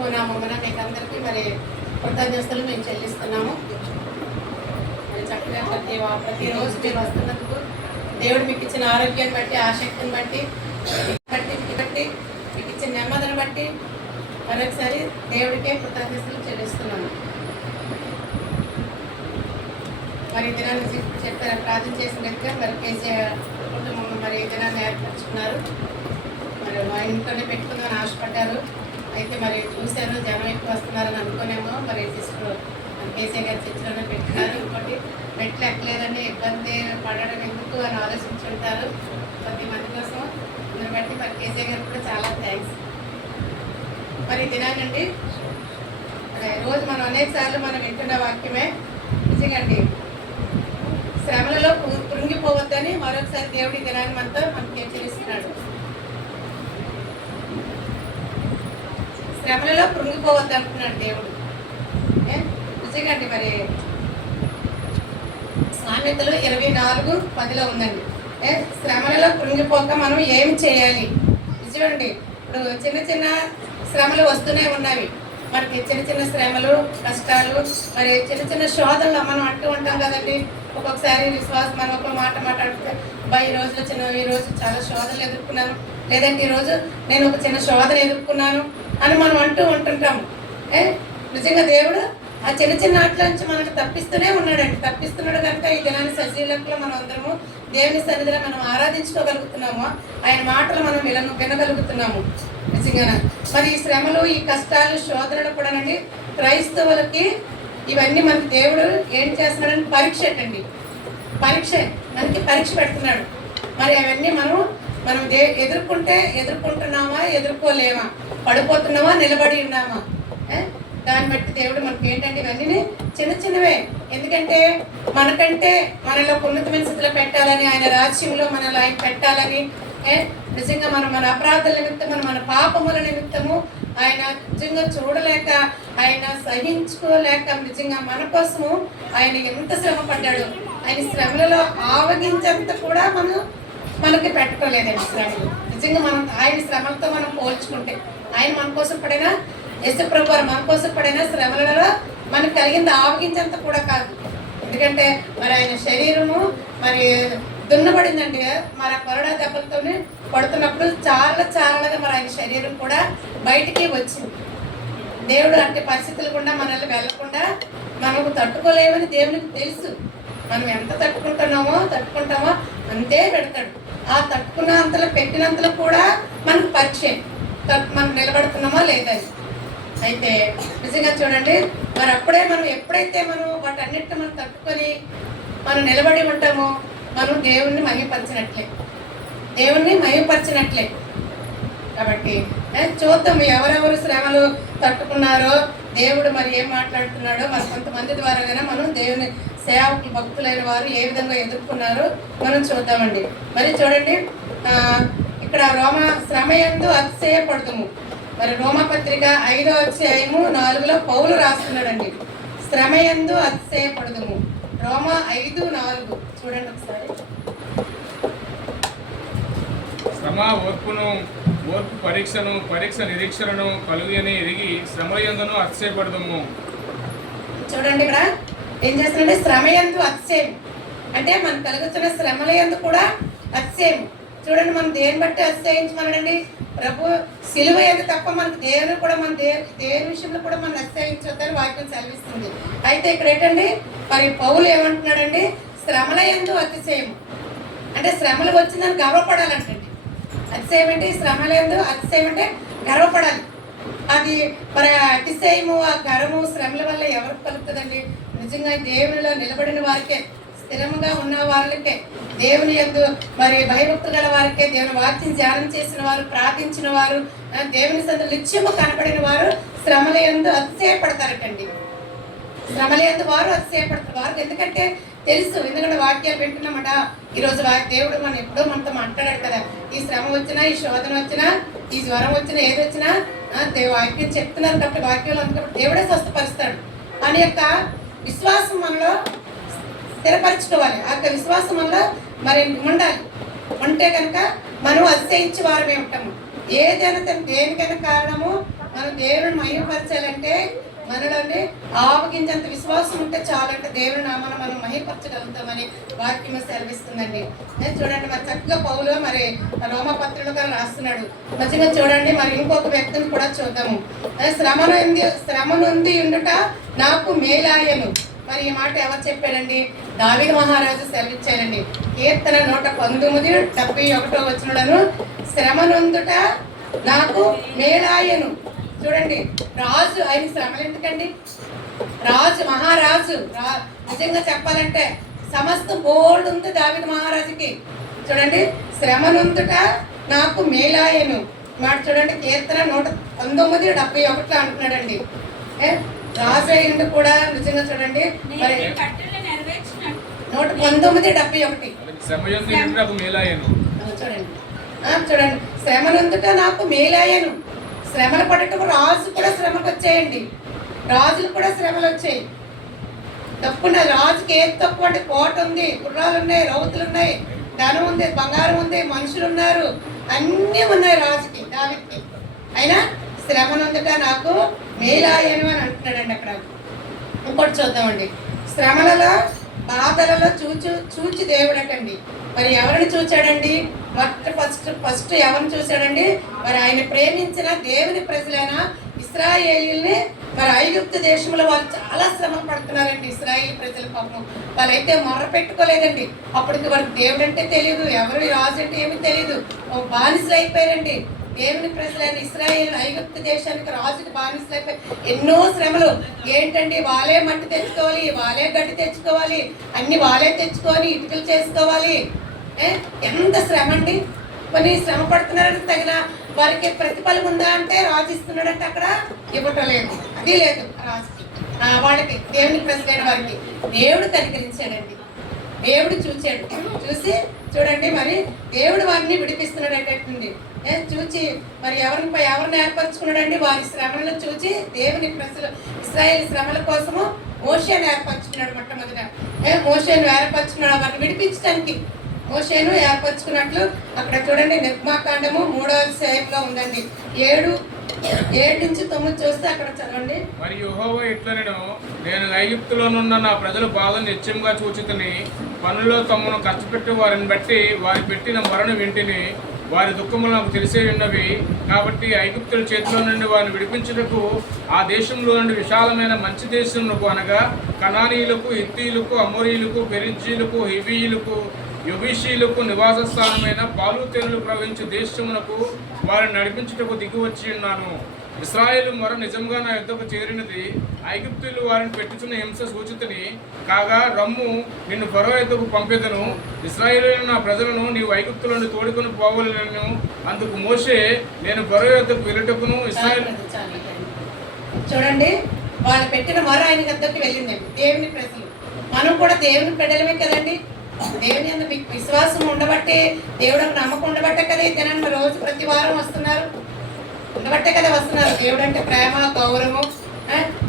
ప్రభు నామమున మీకు అందరికీ మరి కృతజ్ఞతలు మేము చెల్లిస్తున్నాము. మరి చక్కగా ప్రతిరోజు మీరు వస్తున్నందుకు దేవుడు మీకు ఇచ్చిన ఆరోగ్యాన్ని బట్టి, ఆసక్తిని బట్టి మీకు ఇచ్చిన నెమ్మదిని బట్టి మరొకసారి దేవుడికే కృతజ్ఞతలు చెల్లిస్తున్నాము. మరి ఈ దినాన్ని చెప్పారు, ప్రార్థన చేసినట్టుగా మరి కేసీఆర్ కుటుంబం మరి ఈ దినాన్ని ఏర్పరచుకున్నారు. మరి మా ఇంట్లోనే పెట్టుకుందామని ఆశపడ్డారు. అయితే మరి చూశాను జనం ఎక్కువ వస్తున్నారని అనుకునేమో మరి సిస్టర్ కేసీఆర్ గారి చర్చలోనే పెట్టినారు. ఇంకోటి మెట్లు ఎక్కలేదని ఇబ్బంది పడడం ఎందుకు అని ఆలోచించుంటారు. కొద్ది మంది కోసం అందరిని బట్టి మరి కేసీఆర్ గారికి కూడా చాలా థ్యాంక్స్. మరి దినానండి రోజు మనం అనేక సార్లు మనం వింటున్న వాక్యమే నిజంగా శ్రమలలో కృంగిపోవద్దని మరొకసారి దేవుడి దినాన్ని మనకి హెచ్చరిస్తున్నాడు. శ్రమలలో కృంగిపోవద్దు అంటున్నాడు దేవుడు. నిజంగా మరి సామెతలు 24:10 ఉందండి. శ్రమలలో కృంగిపోక మనం ఏం చేయాలి? నిజమండి, ఇప్పుడు చిన్న చిన్న శ్రమలు వస్తూనే ఉన్నవి మనకి. చిన్న చిన్న శ్రమలు, కష్టాలు, మరి చిన్న చిన్న శోధనలు మనం అంటూ ఉంటాం కదండి. ఒక్కొక్కసారి విశ్వాసం మనం ఒక మాట మాట్లాడితే ఈ రోజు చాలా శోధనలు ఎదుర్కొన్నాను, లేదంటే ఈరోజు నేను ఒక చిన్న శోధన ఎదుర్కొన్నాను అని మనం అంటూ ఉంటుంటాము. నిజంగా దేవుడు ఆ చిన్న చిన్న ఆటల నుంచి మనకు తప్పిస్తున్నాడు కనుక ఈ దినాన్ని సజీవులకు మనం అందరము దేవుని సన్నిధిలో మనం ఆరాధించుకోగలుగుతున్నాము. ఆయన మాటలు మనం వినగలుగుతున్నాము. నిజంగా మరి ఈ శ్రమలు, ఈ కష్టాలు, శోధనలు కూడానండి క్రైస్తవులకి ఇవన్నీ మనకి దేవుడు ఏం చేస్తున్నాడని పరీక్ష మనకి పరీక్ష పెడుతున్నాడు. మరి అవన్నీ మనం ఎదుర్కొంటున్నామా, ఎదుర్కోలేమా, పడిపోతున్నామా, నిలబడి ఉన్నామా, దాన్ని బట్టి దేవుడు మనకి ఏంటంటే ఇవన్నీ చిన్న చిన్నవే. ఎందుకంటే మనకంటే మనలో ఉన్నతమైన స్థితిలో పెట్టాలని, ఆయన రాజ్యంలో మనలో ఆయన పెట్టాలని, నిజంగా మన అపరాధాల నిమిత్తము, మన పాపముల నిమిత్తము ఆయన నిజంగా చూడలేక, ఆయన సహించుకోలేక నిజంగా మన కోసము ఆయన ఎంత శ్రమ పడ్డాడు. ఆయన శ్రమలలో ఆవగించేంత కూడా మనకి పెట్టుకోలేదండి శ్రమలు. నిజంగా మనం ఆయన శ్రమలతో మనం పోల్చుకుంటే, ఆయన మన కోసం పడిన యేసుప్రభు మన కోసం పడిన శ్రమలలో మనకు కలిగింది ఆవగించేంత కూడా కాదు. ఎందుకంటే మరి ఆయన శరీరము మరి దున్నబడిందండి. మరి ఆ కొరడా దెబ్బలతోనే పడుతున్నప్పుడు చాలా మరి ఆయన శరీరం కూడా బయటికి వచ్చింది. దేవుడు అంటే పరిస్థితులు కూడా మనల్ని వెళ్ళకుండా మనకు తట్టుకోలేమని దేవునికి తెలుసు. మనం ఎంత తట్టుకుంటామో అంతే పెడతాడు. ఆ తట్టుకున్న అంతలో పెట్టినంతలో కూడా మనకు పరీక్ష, మనం నిలబడుతున్నామా లేదని. అయితే నిజంగా చూడండి, మరి అప్పుడే మనం ఎప్పుడైతే మనం వాటన్నిటిని మనం తట్టుకొని మనం నిలబడి ఉంటామో మనం దేవుణ్ణి మహిమపరచినట్లే. కాబట్టి చూద్దాం ఎవరెవరు శ్రమలు తట్టుకున్నారో, దేవుడు మరి ఏం మాట్లాడుతున్నాడో, మరి కొంతమంది ద్వారాగానే మనం దేవుని సేవకులు, భక్తులైన వారు ఏ విధంగా ఎదుర్కొన్నారో మనం చూద్దామండి. మరి చూడండి, ఇక్కడ శ్రమయందు అతిశయపడుతుము. మరి రోమపత్రిక 5వ అధ్యాయము 4లో పౌలు రాస్తున్నాడండి. శ్రమయందు అతిశయపడుతుము. రోమా 5:4 చూడండి ఒకసారి. శ్రమ ఓర్పు పరీక్షను, పరీక్ష నిరీక్షణను కలుగని ఎరిగి శ్రమయందును అతిశయపడదుము. చూడండి, ఇక్కడ ఏం చేస్తున్నాడంటే శ్రమయందు అతిశయం అంటే మనకు కలుగుతున్న శ్రమలయందు కూడా అతిశయం. చూడండి, మనం దేని బట్టి అతిశయించమనండి? ప్రభు సిలువ యందు తప్ప మనకు దేవుని కూడా దేవుని విషయంలో కూడా మనం అతిశయించొద్దని వాక్యం సెలవిస్తుంది. అయితే ఇక్కడ ఏంటండి మరి పౌలు ఏమంటున్నాడండి? శ్రమలయందు అతిశయం అంటే శ్రమలు వచ్చిందని గర్వపడాలంటండి. అతిశయం అంటే శ్రమలందు అతిశయం అంటే గర్వపడాలి. అది మరి అతిశయము, ఆ గర్వము శ్రమల వల్ల ఎవరికి కలుగుతుందండి? నిజంగా దేవునిలో నిలబడిన వారికే, స్థిరంగా ఉన్న వారికే, దేవుని యందు మరి భయభక్తులు గల వారికే, దేవుని వాక్యం ధ్యానం చేసిన వారు, ప్రార్థించిన వారు, దేవుని సన్నిధిలో నిత్యము కనబడిన వారు శ్రమల యందు అతిశయపడతారటండి. శ్రమల యందు వారు అతిశయపడతారు. వారికి ఎందుకంటే తెలుసు, ఎందుకంటే వాక్యాలు వింటున్నామట. ఈరోజు దేవుడు ఎప్పుడో మనతో మాట్లాడాడు కదా. ఈ శ్రమ వచ్చినా, ఈ శోధన వచ్చినా, ఈ జ్వరం వచ్చినా, ఏది వచ్చినా వాక్యం చెప్తున్నారు కాబట్టి, వాక్యంలో అందుకప్పుడు దేవుడే స్వస్థపరుస్తాడు అని యొక్క విశ్వాసం మనలో స్థిరపరచుకోవాలి. ఆ యొక్క విశ్వాసం వల్ల మరి ఉండాలి. ఉంటే కనుక మనం అతిశయించి వారమే ఉంటాము. ఏదైనా దేనికైనా కారణము మనం దేవుని మహిమపరచాలంటే మనలోనే ఆవగింజంత విశ్వాసం ఉంటే చాలంటే దేవుని నామాన్ని మనం మహిమపరచగలుగుతామని వాక్యం సెలవిస్తుందండి. చూడండి మరి చక్కగా పౌలు మరి రోమపత్రికలో రాస్తున్నాడు. మంచిగా చూడండి మరి ఇంకొక వ్యక్తిని కూడా చూద్దాము. శ్రమ నుండి ఉండుట నాకు మేలాయను. మరి ఈ మాట ఎవరు చెప్పాడండి? దావీదు మహారాజు సెలవిచ్చారండి. కీర్తన 119:71 వచనములను శ్రమ నొందుట నాకు మేలాయను. చూడండి రాజు, ఆయన శ్రమలు ఎందుకండి? రాజు, మహారాజు, నిజంగా చెప్పాలంటే సమస్తం బోల్డ్ ఉంది దావీదు మహారాజుకి. చూడండి శ్రమ నొందుట నాకు మేలాయను మాట చూడండి. కీర్తన 119:71 అంటున్నాడండి. రాజు అయింది కూడా నిజంగా చూడండి మరి 119:71 చూడండి శ్రమ నొందుట నాకు మేలాయను. శ్రమలు పడటం రాజు కూడా శ్రమకు వచ్చాయండి. రాజులు కూడా శ్రమలు వచ్చాయి. తప్పకుండా రాజుకి ఏది తక్కువ అంటే కోట ఉంది, గుర్రాలు ఉన్నాయి, రౌతులు ఉన్నాయి, ధనం ఉంది, బంగారం ఉంది, మనుషులు ఉన్నారు, అన్నీ ఉన్నాయి రాజుకి, దావీదుకి. అయినా శ్రమ నొందుట నాకు మేలాయను అని అంటున్నాడండి. అక్కడ ఇంకోటి చూద్దామండి. శ్రమలలో బాధలలో చూచి దేవుడటండి. మరి ఎవరిని చూచాడండి? ఫస్ట్ ఎవరిని చూశాడండి? మరి ఆయన ప్రేమించిన దేవుని ప్రజలైన ఇశ్రాయేలీల్ని మరి ఐగుప్తు దేశంలో వాళ్ళు చాలా శ్రమలు పడుతున్నారండి. ఇశ్రాయేల్ ప్రజల పాపం వాళ్ళైతే మొర్ర పెట్టుకోలేదండి. అప్పటికి వాళ్ళకి దేవుడు అంటే తెలియదు, ఎవరు రాజు అంటే ఏమీ తెలియదు, బానిసలు అయిపోయారండి. దేవుని ప్రజలైన ఇశ్రాయేల్ ఐగుప్తు దేశానికి రాజుకి బానిసలు అయిపోయి ఎన్నో శ్రమలు. ఏంటండి? వాళ్ళే మట్టి తెచ్చుకోవాలి, వాళ్ళే గడ్డి తెచ్చుకోవాలి, అన్ని వాళ్ళే తెచ్చుకొని ఇటుకలు చేసుకోవాలి. ఎంత శ్రమ అండి! కొన్ని శ్రమ పడుతున్నారని తగిన వారికి ప్రతిఫలం ఉందా అంటే రాజు ఇస్తున్నాడంటే అక్కడ ఇవ్వటం లేదు, అది లేదు రాజుకి. వాళ్ళకి దేవుని ప్రజలైన వారికి దేవుడు కనికరించాడండి. దేవుడు చూచాడు. చూసి చూడండి మరి దేవుడు వారిని విడిపిస్తున్నాడు అటట్టుంది. చూచి మరి ఎవరిని ఏర్పరచుకున్నాడండి? వారి శ్రమలను చూచి దేవుని ప్రజలు ఇశ్రాయేల్ శ్రమల కోసము మోషేను ఏర్పరచుకున్నాడు. మొట్టమొదట మోషేను ఏర్పరచుకున్నాడు వారిని విడిపించడానికి. మోషేను ఏర్పరచుకున్నట్లు అక్కడ చూడండి నిర్గమాకాండము 3వ అధ్యాయంలో ఉందండి. 7-9 చూస్తే అక్కడ చదవండి. మరి యెహోవా ఇట్లనెను, నేను ఐగుప్తులోనున్న నా ప్రజల బాధను నిత్యంగా చూచితిని. పనుల్లో తమను కష్టపెట్టి వారిని బట్టి వారి పెట్టిన మరణ వింటిని. వారి దుఃఖములు నాకు తెలిసే ఉన్నవి. కాబట్టి ఐగుప్తుల చేతిలో నుండి వారిని విడిపించుటకు ఆ దేశంలో నుండి విశాలమైన మంచి దేశమునకు అనగా కనానీయులకు, హిత్తీయులకు, అమోరీయులకు, పెరిజ్జీయులకు, హివీయులకు, యుబీషీయులకు నివాస స్థానమైన పాలు తేనెలు ప్రవహించే దేశమునకు వారిని నడిపించుటకు దిగి వచ్చి ఉన్నాను. ఇశ్రాయేలు మొర నిజంగా నా యుద్ధకు చేరినది. ఐగుప్తులు వారిని పెట్టుచున్న హింస సూచితని కాగా రమ్ము, నిన్ను ఫరో యుద్ధకు పంపెదను. ఇశ్రాయేలు నా ప్రజలను నీవు ఐగుప్తులను తోడుకొని పోవలను. అందుకు మోషే, నేను ఫరో యుద్ధకు వెళ్ళుటకును ఇశ్రాయేలు. చూడండి వాళ్ళు పెట్టిన మొర ఆయన యుద్ధకి వెళ్ళిందండి దేవుని ప్రజలు. మనం కూడా దేవుని పెడలమే కదండి. దేవుని అందు మీకు విశ్వాసం ఉండబట్టే, దేవుడు నమ్మకం ఉండబట్టే కదా ఈ దినాన్ని రోజు ప్రతి వారం వస్తున్నారు, ఉండబట్టే కదా వస్తున్నారు. దేవుడు అంటే ప్రేమ, గౌరవం,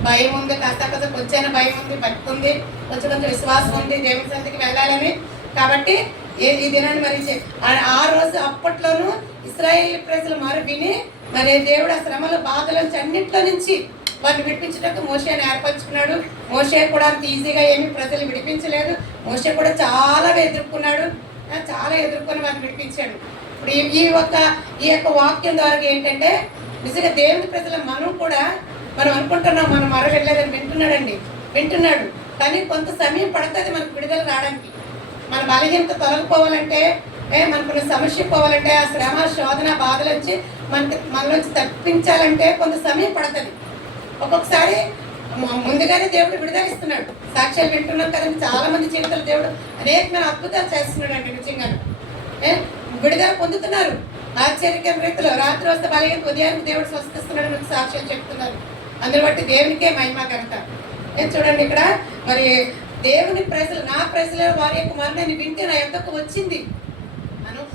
భయం ఉంది, కాస్త కొంచెం భయం ఉంది, భక్తి ఉంది, కొంచెం విశ్వాసం ఉంది దేవుని సన్నిధికి వెళ్ళాలని. కాబట్టి ఈ దినాన్ని మరి ఆ రోజు అప్పట్లోనూ ఇశ్రాయేల్ ప్రజలు మరి విని మరి దేవుడు ఆ శ్రమలు బాధల నుంచి అన్నింటిలో నుంచి వారిని విడిపించడానికి మోషేని ఏర్పరచుకున్నాడు. మోషే కూడా అంత ఈజీగా ఏమీ ప్రజలు విడిపించలేదు. మోషే కూడా చాలా ఎదుర్కొన్నాడు, చాలా ఎదుర్కొని వారిని విడిపించాడు. ఇప్పుడు ఈ యొక్క వాక్యం ద్వారా ఏంటంటే నిజంగా దేవుని ప్రజల మనం కూడా మనం అనుకుంటున్నాం మనం మర వెళ్ళలేదని వింటున్నాడు. కానీ కొంత సమయం పడుతుంది మనకు విడుదల రావడానికి. మన బలహీనత తొలగిపోవాలంటే, మనకున్న సమస్య పోవాలంటే, ఆ శ్రమ, శోధన, బాధల నుంచి మనలోంచి తప్పించాలంటే కొంత సమయం పడుతుంది. ఒక్కొక్కసారి ముందుగానే దేవుడు విడుదల ఇస్తున్నాడు. సాక్ష్యాలు వింటున్నాం కదండి, చాలా మంది జీవితాలు దేవుడు అనేకమైన అద్భుతాలు చేస్తున్నాడు అండి. నిజంగా విడుదల పొందుతున్నారు ఆశ్చర్యకరమైన రీతిలో. రాత్రి వస్తే బలహీన ఉదయానికి దేవుడు స్వస్థిస్తున్నాడు సాక్ష్యాలు చెప్తున్నారు. అందుని బట్టి దేవునికే మహిమ ఘనత. చూడండి ఇక్కడ మరి దేవుని ప్రజలు, నా ప్రజలు వారి యొక్క మరణాన్ని వింటే నా యొక్కకు వచ్చింది.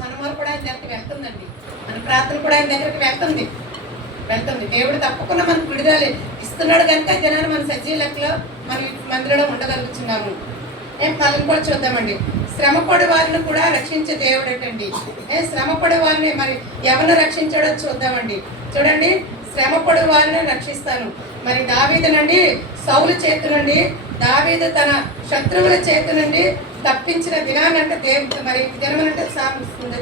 మనమరు కూడా ఆయన దగ్గరికి వెళ్తుందండి, మన ప్రార్థన కూడా ఆయన దగ్గరికి వెళ్తుంది. దేవుడు తప్పకుండా మనకు విడుదల ఇస్తున్నాడు కనుక జనాన్ని మన సజీవ లెక్కలో మన మందిరంలో ఉండగలుగుతున్నాము. ఫలం కూడా చూద్దామండి. శ్రమపడి వారిని కూడా రక్షించే దేవుడు ఏంటండి? శ్రమపడి వారిని మరి ఎవరిని రక్షించాడో చూద్దామండి. చూడండి శ్రమపడు వారిని రక్షిస్తాను. మరి దావీదు నుండి సౌలు చేతి నుండి దావీదు తన శత్రువుల చేతి నుండి తప్పించిన దినాన్ని అంటే మరి దినమనంటే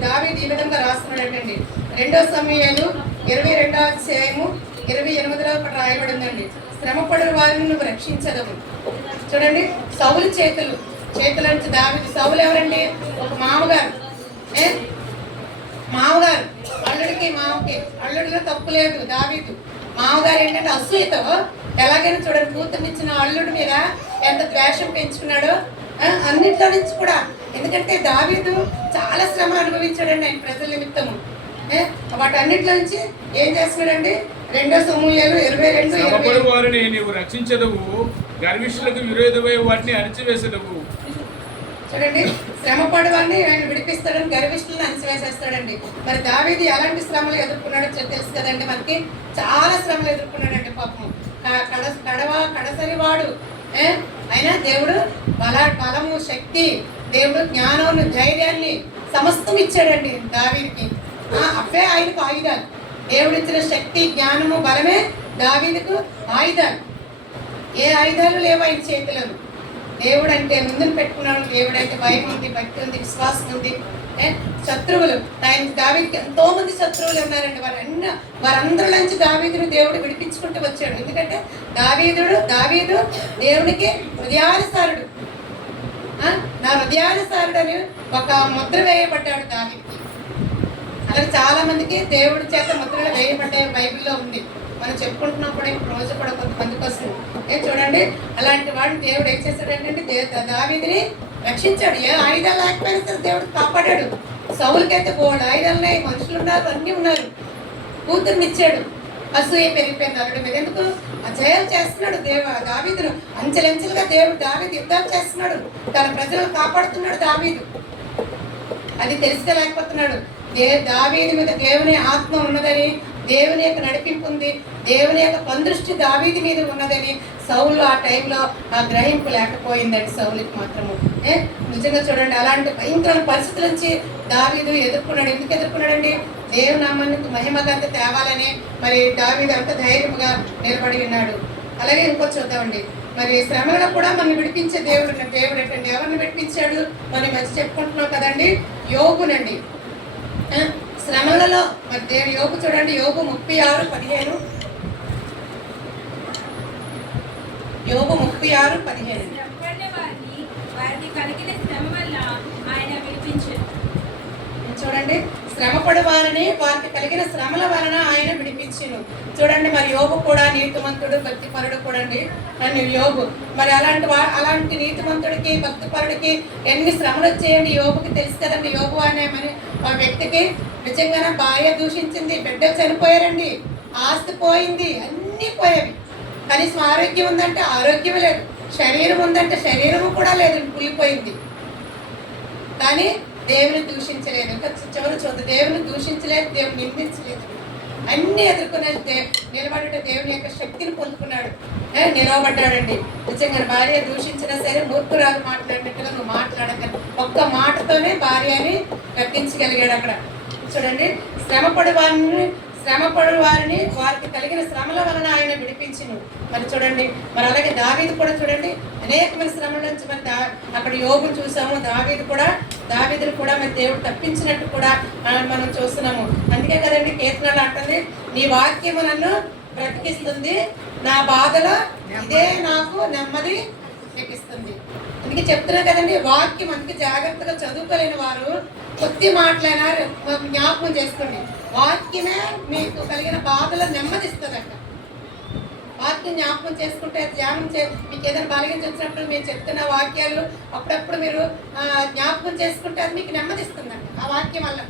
దావీదు ఈ విధంగా రాస్తున్నాడండి. 2 సమూయేలు 22వ అధ్యాయము 28లో ఒకటి రాయబడిందండి. శ్రమపడు వారిని నువ్వు రక్షించదవు. చూడండి, సౌలు చేతుల నుంచి దావీదు. సౌలు ఎవరండి? ఒక మామగారు. మామగారు అల్లుడికి మామకి అల్లుడిలో తప్పు లేదు. దావీదు మామగారు ఏంటంటే అసూయతో ఎలాగైనా చూడండి కూతుర్నిచ్చిన అల్లుడి మీద ఎంత ద్వేషం పెంచుకున్నాడో అన్నింటిలో నుంచి కూడా. ఎందుకంటే దావీదు చాలా శ్రమ అనుభవించాడండి ఆయన ప్రజల నిమిత్తము. వాటన్నిటిలో నుంచి ఏం చేస్తున్నాడండి? 2 సమూయేలు 22 వారిని నీవు రక్షించదవు, గర్విష్ఠులకు విరోధమై వాటిని అణిచివేసదవు. చూడండి, శ్రమపడు వారిని ఆయన విడిపిస్తాడని గర్విష్ఠులను అణిచివేసేస్తాడండి. మరి దావీదు ఎలాంటి శ్రమలు ఎదుర్కొన్నాడో తెలుసు కదండి మనకి. చాలా శ్రమలు ఎదుర్కొన్నాడండి పాపం. కడసరి వాడు అయినా దేవుడు బలము శక్తి, దేవుడు జ్ఞానం ధైర్యాన్ని సమస్తం ఇచ్చాడండి దావీదుకి. అవే ఆయనకు ఆయుధాలు. దేవుడు ఇచ్చిన శక్తి జ్ఞానము బలమే దావీదుకు ఆయుధాలు. ఏ ఆయుధాలు లేవు ఆయన చేతులను. దేవుడు అంటే ముందును పెట్టుకున్నాడు. దేవుడు అంటే భయం ఉంది, భక్తి ఉంది, విశ్వాసం ఉంది. శత్రువులు ఆయన దావీదుకి ఎంతో మంది శత్రువులు ఉన్నారండి. వారందరి నుంచి దావీదును దేవుడు విడిపించుకుంటూ వచ్చాడు. ఎందుకంటే దావీదు దేవునికి హృదయానుసారుడు. నా హృదయానుసారుడు అని ఒక ముద్ర వేయబడ్డాడు దావీదుకి. అలాగే చాలా మందికి దేవుడి చేత ముద్రలు వేయబడ్డాయి బైబిల్లో ఉంది. మనం చెప్పుకుంటున్నాం కూడా రోజు కూడా కొంతమందికి వస్తుంది. చూడండి, అలాంటి వాడిని దేవుడు ఏం చేశాడంటే దావీదుని రక్షించాడు. ఏ ఆయుధాలు లేకపోయినా సరే దేవుడు కాపాడాడు. సౌలుకైతే బోల్డ్ ఆయుధాలున్నాయి, మనుషులు ఉన్నారు, అన్నీ ఉన్నారు. కూతుర్నిచ్చాడు. అసూయ పెరిగిపోయింది అల్లుడి మీద. ఎందుకు? జయాలు చేస్తున్నాడు దావీదును. అంచెలంచెలుగా దావీదు యుద్ధాలు చేస్తున్నాడు. తన ప్రజలను కాపాడుతున్నాడు దావీదు. అది తెలుసుకోలేకపోతున్నాడు. దావీదు మీద దేవుని ఆత్మ ఉన్నదని, దేవుని యొక్క నడిపింపు ఉంది, దేవుని యొక్క కందృష్టి దావీదు మీద ఉన్నదని సౌలు ఆ టైంలో ఆ గ్రహింపు లేకపోయిందండి సౌలుకి మాత్రము. నిజంగా చూడండి, అలాంటి భయంకర పరిస్థితుల నుంచి దావీదు ఎదుర్కొన్నాడు. ఎందుకు ఎదుర్కొన్నాడండి? దేవుని నామానికి మహిమగంత తేవాలని మరి దావీదు అంత ధైర్యంగా నిలబడి ఉన్నాడు. అలాగే ఇంకో చూద్దామండి, మరి శ్రమలో కూడా మనం విడిపించే దేవుడు అంటండి. ఎవరిని విడిపించాడు? మనం మంచి చెప్పుకుంటున్నాం కదండి, యోగునండి. శ్రమలలో మరి యోగు చూడండి, యోగు 36:15. యోగు 36:15. చూడండి, శ్రమపడు వారిని వారికి కలిగిన శ్రమల వలన ఆయన విడిపించును. చూడండి, మరి యోగు కూడా నీతిమంతుడు, భక్తిపరుడు కూడా అండి. యోగు మరి అలాంటి నీతిమంతుడికి భక్తిపరుడికి ఎన్ని శ్రమలు వచ్చాయండి. యోగుకి తెలుసు కదండి. యోగు అనే ఆ వ్యక్తికి నిజంగానే భార్య దూషించింది, బిడ్డలు చనిపోయారండి, ఆస్తి పోయింది, అన్నీ పోయేవి. కనీసం ఆరోగ్యం ఉందంటే ఆరోగ్యం లేదు, శరీరం ఉందంటే శరీరము కూడా లేదు, కూలిపోయింది. కానీ దేవుని దూషించలేదు. ఇంకా చివరి చూద్దాం, దేవుని దూషించలేదు, దేవుని నిందించలేదు. అన్ని ఎదుర్కొనే నిలబడే దేవుని యొక్క శక్తిని పొందుకున్నాడు, నిలవబడ్డాడండి. నిజంగా భార్య దూషించినా సరే మూర్ఖురాలు మాట్లాడినట్టుగా నువ్వు మాట్లాడక ఒక్క మాటతోనే భార్యని రప్పించగలిగాడు అక్కడ. చూడండి, శ్రమపడు వారిని వారికి కలిగిన శ్రమల వలన ఆయన విడిపించును. మరి చూడండి, మరి అలాగే దావీదు కూడా చూడండి అనేకమైన శ్రమల నుంచి మరి అక్కడ యోగును చూసాము. దావీదును కూడా మరి దేవుడు తప్పించినట్టు కూడా మనం చూస్తున్నాము. అందుకే కదండి కీర్తనలు అంటుంది, నీ వాక్యము నన్ను బ్రతికిస్తుంది, నా బాధలో ఇదే నాకు నెమ్మది తెప్పిస్తుంది. అందుకే చెప్తున్నా కదండి, వాక్యం అందుకే జాగ్రత్తగా చదువుకోలేని వారు కొద్ది మాటలైనా జ్ఞాపకం చేసుకోండి. వాక్యమే మీకు కలిగిన బాధలో నెమ్మదిస్తుందంట. వాక్యం జ్ఞాపకం చేసుకుంటే ధ్యానం మీకు ఏదైనా బలగించి వచ్చినప్పుడు మీరు చెప్తున్న వాక్యాలు అప్పుడప్పుడు మీరు జ్ఞాపకం చేసుకుంటే అది మీకు నెమ్మదిస్తుందంట ఆ వాక్యం వల్ల.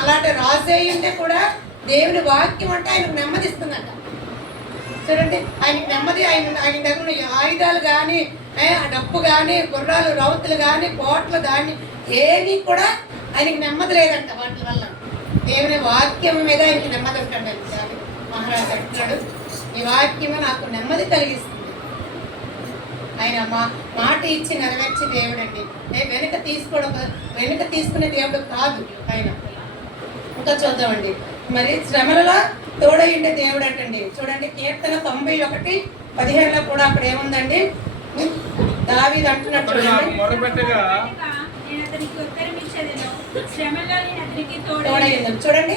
అలాంటి రాజయ్యంటే కూడా దేవుని వాక్యం అంటే ఆయనకు నెమ్మదిస్తుందంట. చూడండి, ఆయనకి నెమ్మది. ఆయన దగ్గర ఆయుధాలు కానీ, డబ్బు కానీ, గుర్రాలు రౌతులు కానీ, కోట్లు కానీ ఏమీ కూడా ఆయనకి నెమ్మది లేదంట. వాటి వల్ల దేవుని వాక్యం మీద ఆయనకి నెమ్మది ఉంటాడు. మహారాజు అంటున్నాడు, ఈ వాక్యము నాకు నెమ్మది కలిగిస్తుంది. ఆయన మాట ఇచ్చి నెరవేర్చే దేవుడు అండి. వెనుక తీసుకునే దేవుడు కాదు ఆయన. ఇంకా చూద్దామండి, మరి శ్రమలలో తోడయిండే దేవుడు అంటండి. చూడండి కీర్తన 91:15 కూడా అక్కడ ఏముందండి, దావీదు అంటున్నట్టు అతడు నాకు చూడండి. మొరపెట్టగా తోడయిందని చూడండి,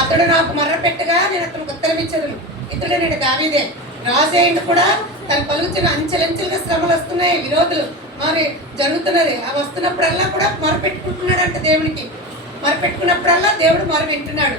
అతడు నాకు మర్రపెట్టగా నేను అతనికి ఉత్తరం ఇచ్చేదను. ఇతడు నేను దావీదే రాజేయుడు కూడా తను కలుగుతున్న అంచెలంచెలుగా శ్రమలు వస్తున్నాయి, విరోధులు మరి జరుగుతున్నది. అవి వస్తున్నప్పుడల్లా కూడా మొరపెట్టుకుంటున్నాడంట దేవునికి. మొరపెట్టుకున్నప్పుడల్లా దేవుడు మొర వింటున్నాడు,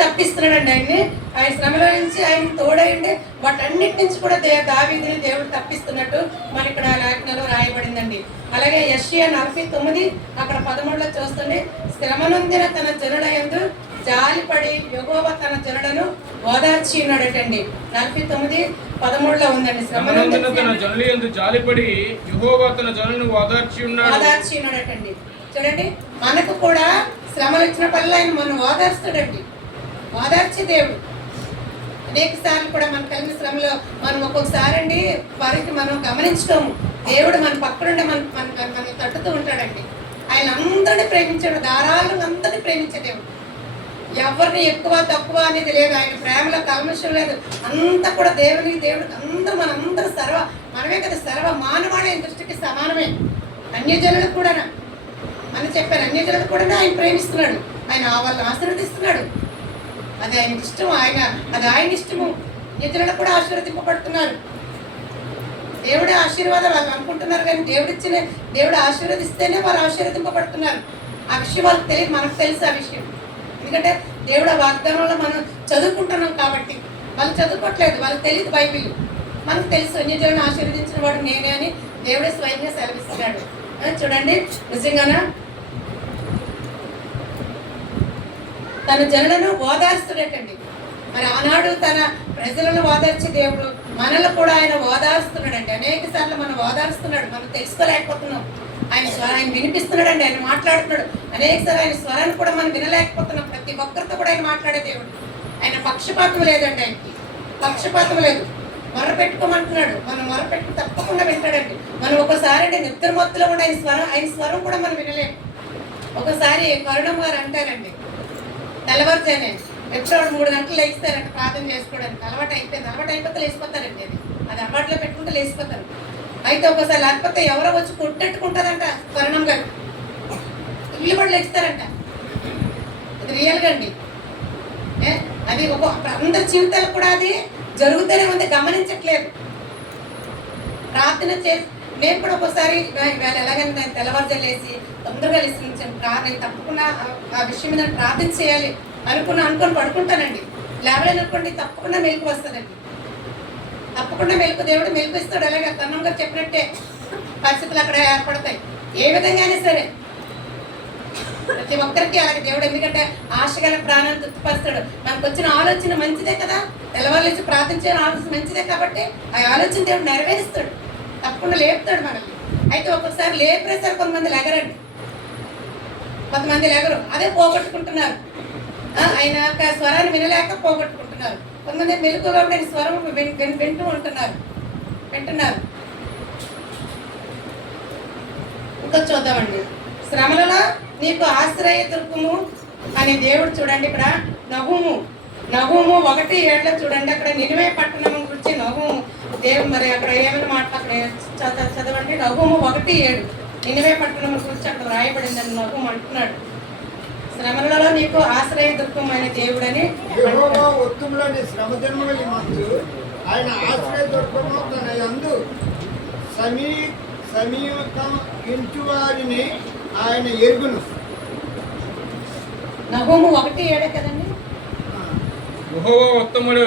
తప్పిస్తున్నాడండి ఆయన్ని. ఆయన శ్రమల నుంచి ఆయన తోడైండి వాటన్నిటి నుంచి కూడా దావీదుని దేవుడు తప్పిస్తున్నట్టు మన ఇక్కడ లేఖనంలో రాయబడిందండి. అలాగే యెషయా 49 అక్కడ 13లో చూస్తుంది, శ్రమనొందిన తన జనుల యందు జాలిపడి యెహోవా తన జనులను ఓదార్చి ఉన్నాడటండి. 49:13లో ఉందండి. శ్రమనొందిన తన జనుల యందు జాలిపడి యెహోవా తన జనులను ఓదార్చి ఉన్నాడటండి. చూడండి, మనకు కూడా శ్రమలు వచ్చినప్పుడల్లా ఆయన మనం ఓదార్స్తాడండి. ఓదార్చే దేవుడు. అనేక సార్లు కూడా మన కలిగిన శ్రమలో మనం ఒక్కొక్కసారి అండి వారికి మనం గమనించుకోము. దేవుడు మన పక్కనుండి మన తట్టుతూ ఉంటాడండి. ఆయన అందరిని ప్రేమించాడు, ధారాళంగా అందరిని ప్రేమించే దేవుడు. ఎవరిని ఎక్కువ తక్కువ అనేది లేదు. ఆయన ప్రేమలో కల్మషం లేదు. అంతా కూడా దేవుడికి అందరూ మనందరూ మనమే కదా సర్వ మానవాళి ఆయన దృష్టికి సమానమే. అన్యజనులకు కూడా అని చెప్పారు, అన్యజనులకు కూడా ఆయన ప్రేమిస్తున్నాడు, ఆయన వాళ్ళని ఆశీర్వదిస్తున్నాడు. అది ఆయన ఇష్టం, అది ఆయన ఇష్టము. అన్యజనులకు కూడా ఆశీర్వదింపబడుతున్నారు. దేవుడే ఆశీర్వాదాలు వాళ్ళు అనుకుంటున్నారు, కానీ దేవుడు ఆశీర్వదిస్తేనే వారు ఆశీర్వదింపబడుతున్నారు. ఆ విషయం వాళ్ళకి తెలియదు, మనకు తెలుసు ఆ విషయం. ఎందుకంటే దేవుడు ఆ వాగ్దానంలో మనం చదువుకుంటున్నాం కాబట్టి. వాళ్ళు చదువుకోవట్లేదు, వాళ్ళకి తెలియదు బైబిల్. మనకు తెలుసు అన్యజనులను ఆశీర్వదించిన వాడు నేనే అని దేవుడే స్వయంగా సెలవిస్తున్నాడు. చూడండి, నిజంగానా తన జనులను ఓదార్స్తున్నాడండి. మరి ఆనాడు తన ప్రజలను ఓదార్చే దేవుడు మనల్ని కూడా ఆయన ఓదార్స్తున్నాడండి. అనేక సార్లు మనం ఓదార్స్తున్నాడు, మనం తెలుసుకోలేకపోతున్నాం. ఆయన వినిపిస్తున్నాడండి, ఆయన మాట్లాడుతున్నాడు. అనేక సార్లు ఆయన స్వరాన్ని కూడా మనం వినలేకపోతున్నాం. ప్రతి ఒక్కరితో కూడా ఆయన మాట్లాడే దేవుడు. ఆయన పక్షపాతం లేదండి, ఆయనకి పక్షపాతం లేదు. మొరపెట్టుకోమంటున్నాడు, మనం మొరపెట్టు తప్పకుండా వింటాడండి. మనం ఒకసారి అంటే నిద్ర మొత్తులో కూడా ఆయన స్వరం కూడా మనం వినలేము. ఒకసారి కరుణమ్మ గారు అంటారండి, తెల్లవారుజానే ఎప్పుడో 3 గంటలు లేస్తారంట ప్రార్థన చేసుకోవడానికి. అలవాటు అయిపోతే లేచిపోతారండి. అది అలవాట్లో పెట్టుకుంటే లేచిపోతారు. అయితే ఒకసారి లేకపోతే ఎవరో వచ్చి కొట్టెట్టుకుంటారంట కరుణమ్మ గారు. ఇల్లు పడి లేస్తారంట. అది రియల్గా అండి. అది అందరి జీవితాలు కూడా అది జరుగుతూనే ఉంది, గమనించట్లేదు. ప్రార్థన చేసి నేను కూడా ఒకసారి ఎలాగైనా నేను తెల్లవారుజాలు లేసి తొందరగా లేచి నేను తప్పకుండా ఆ విషయం మీద ప్రార్థన చేయాలి అనుకొని పడుకుంటానండి. లేవలేననుకోండి తప్పకుండా మెలకు వస్తుందండి. తప్పకుండా దేవుడు మెలకు ఇస్తాడు. అలాగే కన్నం గారు చెప్పినట్టే పరిస్థితులు అక్కడ ఏర్పడతాయి. ఏ విధంగానే సరే ప్రతి ఒక్కరికి అలాగే దేవుడు, ఎందుకంటే ఆశగల ప్రాణాన్ని తృప్తిపరుస్తాడు. మనకు వచ్చిన ఆలోచన మంచిదే కదా, తెల్లవారులేసి ప్రార్థించే ఆలోచన మంచిదే కాబట్టి ఆ ఆలోచన దేవుడు నెరవేరుస్తాడు, తప్పకుండా లేపుతాడు మనల్ని. అయితే ఒక్కొక్కసారి లేపేసారి కొంతమంది లెగరండి, కొంతమంది లెగరు, అదే పోగొట్టుకుంటున్నారు. ఆయన స్వరాన్ని వినలేక పోగొట్టుకుంటున్నారు. కొంతమంది మెలుగుగా ఉండే స్వరం వింటున్నారు. ఇంకా చూద్దామండి, శ్రమలలో నీకు ఆశ్రయ దుర్గము అని దేవుడు. చూడండి ఇక్కడ నహూము 1:7 చూడండి, అక్కడ నినివే పట్టణం గురించి నహూము దేవుడు మరి అక్కడ ఏమైనా మాట అక్కడ చదవండి. నహూము 1:7 నినివే పట్టణం గురించి అక్కడ రాయబడిందని నహూము అంటున్నాడు. శ్రమలలో నీకు ఆశ్రయ దుర్గం అనే దేవుడని. ఆయన ఆశ్రయ దుర్గము తన యందు సమీపించువారిని ఆయన ఎరుగును. నహూము 1:7 కదండి. యెహోవా ఉత్తముడు,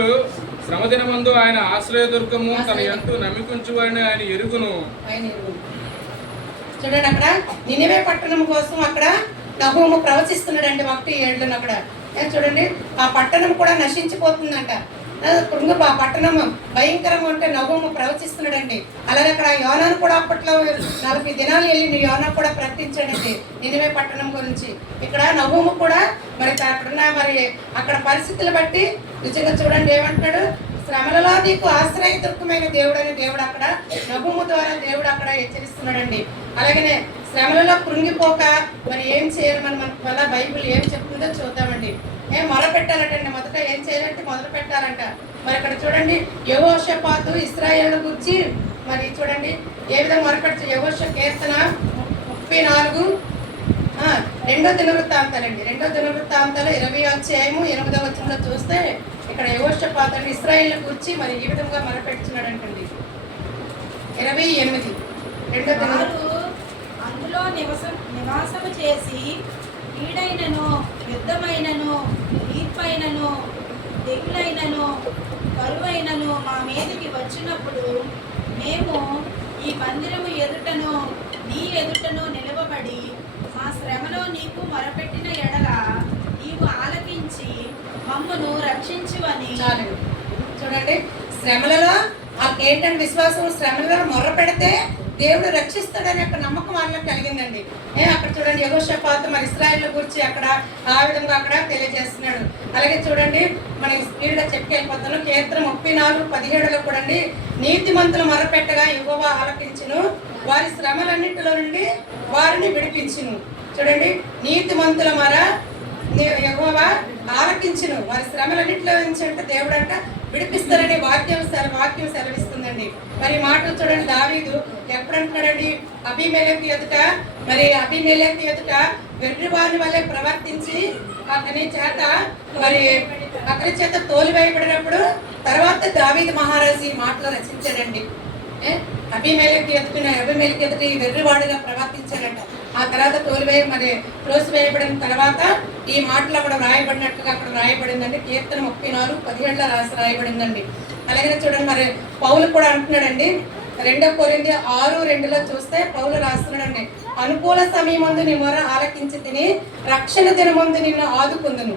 శ్రమదినమందు ఆయన ఆశ్రయ దుర్గము తన యందు నమ్మికుంచువారిని ఆయన ఎరుగును. చూడండి, అక్కడ నినివే పట్టణం కోసం అక్కడ నహూము ప్రవచిస్తున్నాడండి 1:7 అక్కడ. చూడండి, ఆ పట్టణం కూడా నశించిపోతుందంట. ఆ పట్టణం భయంకరంగా ఉంటే నహూము ప్రవచిస్తున్నాడండి. అలాగే అక్కడ యోనాను కూడా అప్పట్లో 40 దినాలు వెళ్ళి యోనా కూడా ప్రకటించాడండి నినివే పట్టణం గురించి. ఇక్కడ నహూము కూడా మరి అక్కడున్న మరి అక్కడ పరిస్థితులు బట్టి నిజంగా చూడండి ఏమంటున్నాడు, శ్రమలలో నీకు ఆశ్రయ దుర్గమైన దేవుడు అని దేవుడు అక్కడ నహూము ద్వారా దేవుడు అక్కడ హెచ్చరిస్తున్నాడండి. అలాగనే శ్రమలలో కృంగిపోక మరి ఏం చేయాలి, మనకు వల్ల బైబిల్ ఏం చెప్తుందో చూద్దామండి. మొరపెట్టాలటండి. మొదట ఏం చేయాలంటే మొదలు పెట్టాలంట. మరి ఇక్కడ చూడండి యెహోషాపాతు ఇశ్రాయేలు గురించి మరి చూడండి ఏ విధంగా మొదలుపెట్టు. కీర్తన 34 రెండో దినవృత్తాంతాలండి. 20వ అధ్యాయము 8వ వచనంలో చూస్తే ఇక్కడ యెహోషాపాతు ఇశ్రాయేలు గురించి మరి ఈ విధంగా మొదలుపెట్టుచున్నాడంటండి. 28 అందులో నివాసము చేసి కీడైనను యుద్ధమైనను ఈర్పైనను తెగులైనను కరువైనను మా మీదకి వచ్చినప్పుడు మేము ఈ మందిరము ఎదుటను నీ ఎదుటను నిలవబడి మా శ్రమలో నీకు మొరపెట్టిన ఎడల నీవు ఆలకించి మమ్మను రక్షించువని. చాలు చూడండి, శ్రమలలో ఏంటంటే విశ్వాసం, శ్రమలలో మొర్ర పెడితే దేవుడు రక్షిస్తాడని ఒక నమ్మకం వాళ్ళకి కలిగిందండి. అక్కడ చూడండి యెహోషాపాతు మరి ఇశ్రాయేలు గురించి అక్కడ ఆ విధంగా అక్కడ తెలియజేస్తున్నాడు. అలాగే చూడండి మన స్పీడ్గా చెప్పుకెళ్ళిపోతాను. కీర్తన 34:17లో కూడండి నీతిమంతులు మొరపెట్టగా యెహోవా ఆలకించును, వారి శ్రమలన్నింటిలో నుండి వారిని విడిపించును. చూడండి నీతిమంతుల మొర యెహోవా ఆలకించును, వారి శ్రమలన్నింటిలో నుంచి అంటే దేవుడు అంట విడిపిస్తారని వాక్యం సెలవిస్తుందండి. మరి మాటలు చూడండి దావీదు ఎప్పుడంటున్నాడండి, అబీమెలెకు ఎదుట వెర్రివాని వల్లే ప్రవర్తించి అతని చేత తోలివేయబడినప్పుడు తర్వాత దావీదు మహారాజు ఈ మాటలు రచించాడండి. అబీమెలెకు ఎదుట ఈ వెర్రివాడిగా ప్రవర్తించాడంట. ఆ తర్వాత త్రోసివేయబడిన తర్వాత ఈ మాటలు అక్కడ రాయబడినట్టుగా అక్కడ రాయబడిందండి. కీర్తన 34:17లో రాయబడిందండి. అలాగే చూడండి మరి పౌలు కూడా అంటున్నాడండి. 2 కొరింథీ 6:2లో చూస్తే పౌలు రాస్తున్నాడండి, అనుకూల సమయమందు నీ మొర ఆలకించి తిని రక్షణ దినమందు నిన్ను ఆదుకుందును.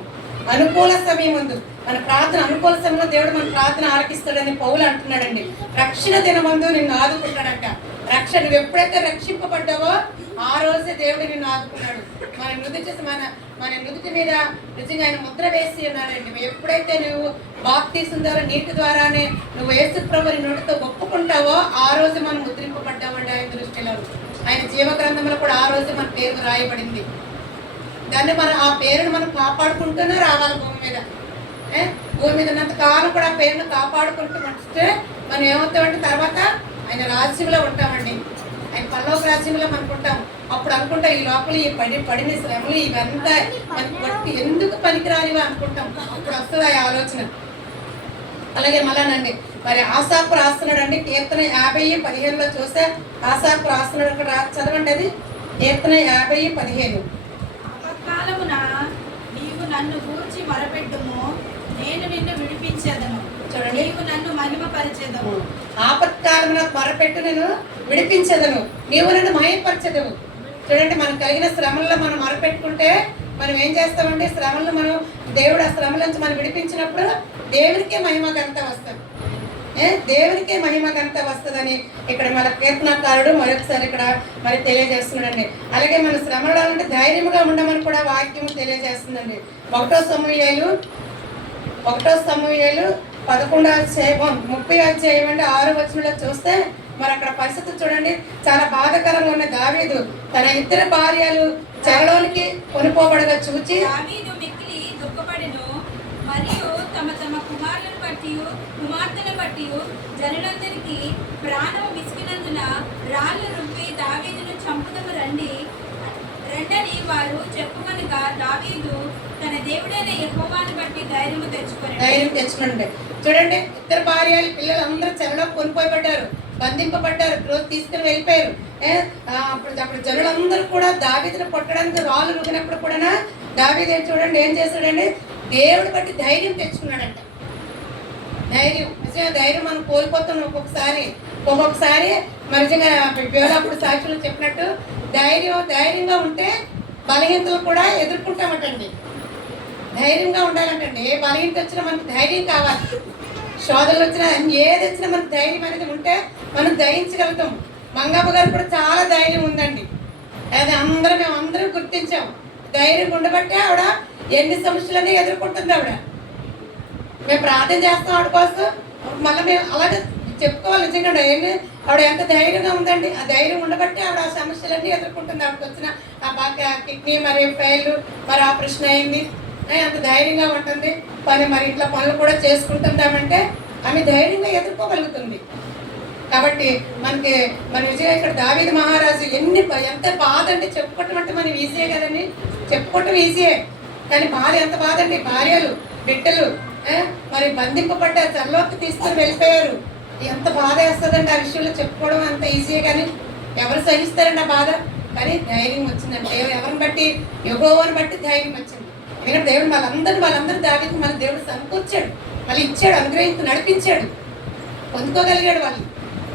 అనుకూల సమయమందు మన ప్రార్థన, అనుకూల సమయంలో దేవుడు మన ప్రార్థన ఆలకిస్తాడని పౌలు అంటున్నాడండి. రక్షణ దినమందు నిన్ను ఆదుకుంటాడంట. నువ్వు ఎప్పుడైతే రక్షింపబడ్డావో ఆ రోజే దేవుడు నిన్ను ఆదుకున్నాడు. మన నుదుటి మీద నిజంగా ఆయన ముద్ర వేసి ఉన్నారండి. ఎప్పుడైతే నువ్వు బాప్తీసం ద్వారా నీటి ద్వారానే నువ్వు యేసు ప్రభుని నోటితో ఒప్పుకుంటావో ఆ రోజు మనం ముద్రింపబడ్డామండి ఆయన దృష్టిలో. ఆయన జీవ గ్రంథంలో కూడా ఆ రోజు మన పేరు రాయబడింది. దాన్ని ఆ పేరును మనం కాపాడుకుంటూనే రావాలి భూమి మీద. భూమి మీద ఉన్నంత కాలం కూడా ఆ పేరును కాపాడుకుంటూ ఉంటే మనం ఏమవుతామంటే తర్వాత ఆయన రాజ్యంలో ఉంటామండి. ఆయన పరలోక రాజ్యంలో మనకు ఉంటాం. అప్పుడు అనుకుంటాం ఈ లోపల ఈ పడిన శ్రమలు ఇవంతా మనకి ఎందుకు పనికిరానివా అనుకుంటాం. అప్పుడు వస్తుంది ఆ ఆలోచన. అలాగే మళ్ళానండి మరి ఆసాపు రాస్తున్నాడండి. కీర్తన 50:15లో చూస్తే ఆసాపు రాస్తున్నాడు. అక్కడ చదవండి, అది కీర్తన 50:15. ఆపత్కాలమున నీవు నన్ను గూర్చి మొరపెట్టుము, నేను నిన్ను విడిపించేదను. చూడండి, నీవు నన్ను మహిమపరిచేదము. ఆపత్కాలమున మొరపెట్టు, నేను విడిపించేదను, నీవు నన్ను మహిమపరిచేదవు. చూడండి, మనకు కలిగిన శ్రమల్లో మనం మొరపెట్టుకుంటే మనం ఏం చేస్తామంటే శ్రమలను మనం దేవుడు ఆ శ్రమల నుంచి మనం విడిపించినప్పుడు దేవునికే మహిమ ఘనత వస్తుంది. దేవునికే మహిమ ఘనత వస్తుందని ఇక్కడ మన కీర్తనకారుడు మరొకసారి ఇక్కడ మరి తెలియజేస్తున్నాడండి. అలాగే మన శ్రమలో అంటే ధైర్యంగా ఉండమని కూడా వాక్యం తెలియజేస్తుందండి. 1 సమూయేలు 11 అధ్యాయం 30 అధ్యాయం అంటే 6వ వచనంలో చూస్తే మరి అక్కడ పరిస్థితి చూడండి చాలా బాధాకరంగా ఉన్న. దావీదు తన 2 భార్యలు చెరలోనికి కొనుక్కోబడగా చూచి దావీదు మిక్కిలి దుఃఖపడెను, మరియు తమ కుమార్తెను బట్టి జనులందరికీ ప్రాణం విసిగినందున రాళ్ళు రుబ్బి దావీదును చంపుదము రండని వారు చెప్పుకొనగా దావీదు తన దేవుడైన యెహోవాను బట్టి ధైర్యం తెచ్చుకోండి. చూడండి, 2 భార్యలు పిల్లలు అందరూ చెరలో కొనుక్కోబడ్డారు, బంధింపబడ్డారు, రోజు తీసుకుని వెళ్ళిపోయారు. అప్పుడు జనులందరూ కూడా దావీదును కొట్టడానికి రాళ్ళు రుగినప్పుడు కూడా దావీదు చూడండి ఏం చేశాడండి, దేవుడు బట్టి ధైర్యం తెచ్చుకున్నాడంట. నిజంగా ధైర్యం మనం కోల్పోతాం ఒక్కొక్కసారి మరి నిజంగా అప్పుడు సాక్షులు చెప్పినట్టు ధైర్యంగా ఉంటే బలహీనతలు కూడా ఎదుర్కొంటామటండి. ధైర్యంగా ఉండాలంటండి. ఏ బలహీనత వచ్చినా మనకు ధైర్యం కావాలి. శోధనలు వచ్చినా ఏది వచ్చినా మనకు ధైర్యం అనేది ఉంటే మనం జయించగలుగుతాం. మంగమ్మ గారు కూడా చాలా ధైర్యం ఉందండి. అది మేమందరం గుర్తించాం. ధైర్యం ఉండబట్టే ఆవిడ ఎన్ని సమస్యలన్నీ ఎదుర్కొంటుంది. మేము ప్రార్థన చేస్తాం ఆవిడ కోసం. మళ్ళీ మేము అలాగే చెప్పుకోవాలి. నిజంగా ఆవిడ ఎంత ధైర్యంగా ఉందండి. ఆ ధైర్యం ఉండబట్టి ఆవిడ ఆ సమస్యలన్నీ ఎదుర్కొంటుంది. ఆవిడకి వచ్చిన ఆ కిడ్నీ మరి ఫెయిల్ మరి ఆపరేషన్ అయింది. అంత ధైర్యంగా ఉంటుంది. మరి ఇట్లా పనులు కూడా చేసుకుంటుందామంటే ఆమె ధైర్యంగా ఎదుర్కోగలుగుతుంది. కాబట్టి మన విజయ ఇక్కడ దావీదు మహారాజు ఎంత బాధ అంటే చెప్పుకోవటం అంటే మనం ఈజీయే కదండి, చెప్పుకోవటం ఈజీయే. కానీ బాధ ఎంత బాధ అండి, భార్యలు బిడ్డలు మరి బంధింపబడ్డ చెరలోకి తీసుకుని వెళ్ళిపోయారు. ఎంత బాధ వేస్తుందండి ఆ విషయంలో చెప్పుకోవడం అంత ఈజీయే. కానీ ఎవరు సహిస్తారండి ఆ బాధ? కానీ ధైర్యం వచ్చిందండి. ఎవరిని బట్టి? యెహోవాని బట్టి ధైర్యం వచ్చింది. ఎందుకంటే దేవుడు వాళ్ళందరూ దావీదుకు మన దేవుడు సమకూర్చాడు, మళ్ళీ ఇచ్చాడు, అనుగ్రహించి నడిపించాడు, పొందుకోగలిగాడు వాళ్ళు.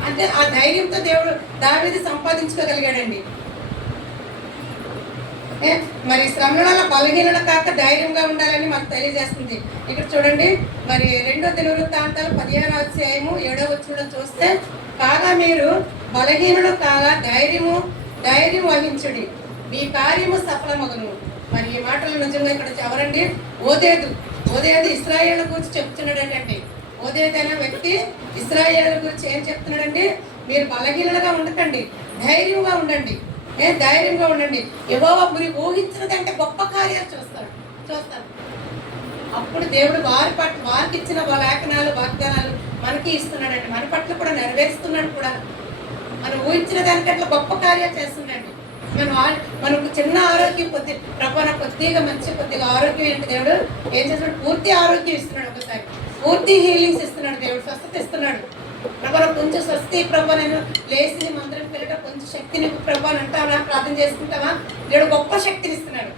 అంటే ఆ ధైర్యంతో దేవుడు దావీదు సంపాదించుకోగలిగాడండి. మరి శ్రమల బలహీనత కాక ధైర్యంగా ఉండాలని మాకు తెలియజేస్తుంది. ఇక్కడ చూడండి, మరి 2వ దినవృత్తాంతాలు 15వ అధ్యాయము 7వ వచనం చూస్తే, కాగా మీరు బలహీనులు కాగా ధైర్యం వహించుడి, మీ కార్యము సఫలమగును. మరి ఈ మాటలు నిజంగా ఇక్కడ ఎవరండి? ఓదేదు ఇశ్రాయేళ్ల గురించి చెప్తున్నాడు. ఏంటంటే ఓదేదు అనే వ్యక్తి ఇశ్రాయేళ్ల గురించి ఏం చెప్తున్నాడండి? మీరు బలహీనులుగా ఉండకండి, ధైర్యంగా ఉండండి. ధైర్యంగా ఉండండి. యెహోవా మీరు ఊహించినదంటే గొప్ప కార్యాలు చూస్తాడు. అప్పుడు దేవుడు వారికి ఇచ్చిన లేఖనాలు వాగ్దానాలు మనకి ఇస్తున్నాడండి. మన పట్ల కూడా నెరవేరుస్తున్నాడు కూడా. మనం ఊహించిన దానికట్లా గొప్ప కార్యాలు చేస్తున్నాడు. మనకు చిన్న ఆరోగ్యం కొద్దిగా కొద్దిగా ఆరోగ్యం ఏంటి దేవుడు ఏం చేస్తున్నాడు? పూర్తి ఆరోగ్యం ఇస్తున్నాడు. ఒకసారి పూర్తి హీలింగ్స్ ఇస్తున్నాడు దేవుడు, స్వస్థత ఇస్తున్నాడు. ప్రభా కొంచెం స్వస్తి ప్రభా, నేను లేచి మందిరం వెళ్ళటం కొంచెం శక్తిని ప్రభా అని అంటావా, ప్రార్థన చేసుకుంటావా? దేవుడు గొప్ప శక్తిని ఇస్తున్నాడు.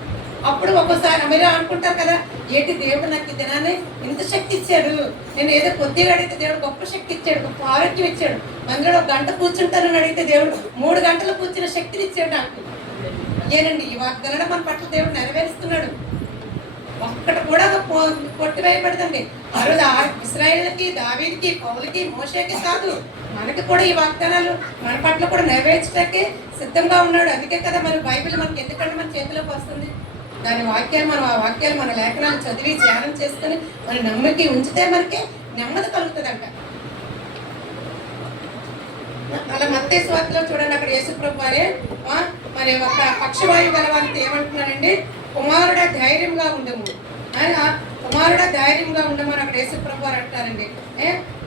అప్పుడు ఒక్కోసారి మీరు అనుకుంటారు కదా, ఏంటి దేవుడు నాకు ఈ దినాన్ని ఇంత శక్తి ఇచ్చాడు, నేను ఏదో కొద్దిగా అడిగితే దేవుడు గొప్ప శక్తి ఇచ్చాడు, గొప్ప ఆరోగ్యం ఇచ్చాడు. మందిలో 1 గంట కూర్చుంటానని అడిగితే దేవుడు 3 గంటలు కూర్చున్న శక్తిని ఇచ్చాడు నాకు. ఏనండి ఈ వాగ్దానం మన పట్ల దేవుడు నెరవేరుస్తున్నాడు. ఒక్కటి కూడా కొట్టివేయబడదండి. ఆ రోజు ఇశ్రాయేలుకి, దావీదుకి, పౌలుకి, మోషేకి కాదు, మనకి కూడా ఈ వాగ్దానాలు మన పట్ల కూడా నెరవేర్చడానికి సిద్ధంగా ఉన్నాడు. అందుకే కదా మరి బైబిల్ మనకి ఎందుకంటే మన చేతిలోకి వస్తుంది. దాని వాక్యాలు మన లేఖనాలు చదివి ధ్యానం చేసుకుని మన నమ్మకి ఉంచితే మనకి నెమ్మది కలుగుతుందంట. అలా మత్తయి సువార్తలో చూడండి, అక్కడ యేసుప్రభు వారే మరి ఒక పక్షవాయువు గలవానికి ఏమంటున్నాడండి? కుమారుడా ధైర్యంగా ఉండము కుమారుడా ధైర్యంగా ఉండమని అక్కడ యేసుప్రభు వారు అంటారండి.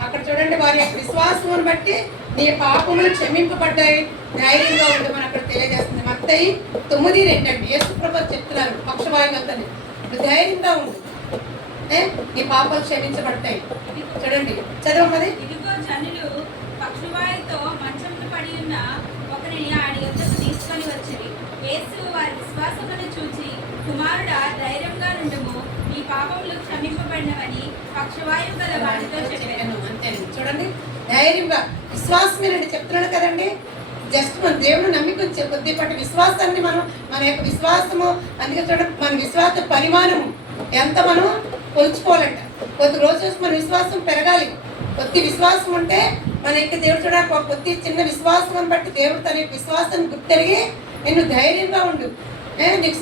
అక్కడ చూడండి, వారి యొక్క విశ్వాసమును బట్టి నీ పాపములు క్షమింపబడ్డాయి, ధైర్యంగా ఉండమని అక్కడ తెలియజేస్తుంది. మత్తయి 9:2 అండి. యేసుప్రభు చెప్తున్నారు పక్షవాయువు అంతా ధైర్యంగా ఉండు, నీ పాపాలు క్షమించబడతాయి. చూడండి, చదవమది. ఇదిగో జనులు పక్షవాయువుతో మంచంలో పడి ఉన్న ఒకరిని ఆడి యొద్దకు తీసుకొని వచ్చిరి. యేసు వారి విశ్వాసమును చూచి, కుమారుడా ధైర్యంగా నుండుము, నీ పాపములు క్షమింపబడినవని పక్షవాయువు గల వాడితో చెప్పాను. అంతేనండి. చూడండి, ధైర్యంగా విశ్వాసమేనండి చెప్తున్నాడు కదండి. జస్ట్ మన దేవుడు నమ్మిక కొద్దిపాటి విశ్వాసాన్ని మన యొక్క విశ్వాసము, అందుకే చూడండి మన విశ్వాస పరిమాణము ఎంత మనం కొలుచుకోవాలంట. కొద్ది రోజు మన విశ్వాసం పెరగాలి. కొద్ది విశ్వాసం ఉంటే మన యొక్క దేవుడు చూడ కొద్ది చిన్న విశ్వాసం బట్టి దేవుడు తన యొక్క విశ్వాసాన్ని గుర్తెరిగి నిన్ను ధైర్యంగా ఉండు, నీకు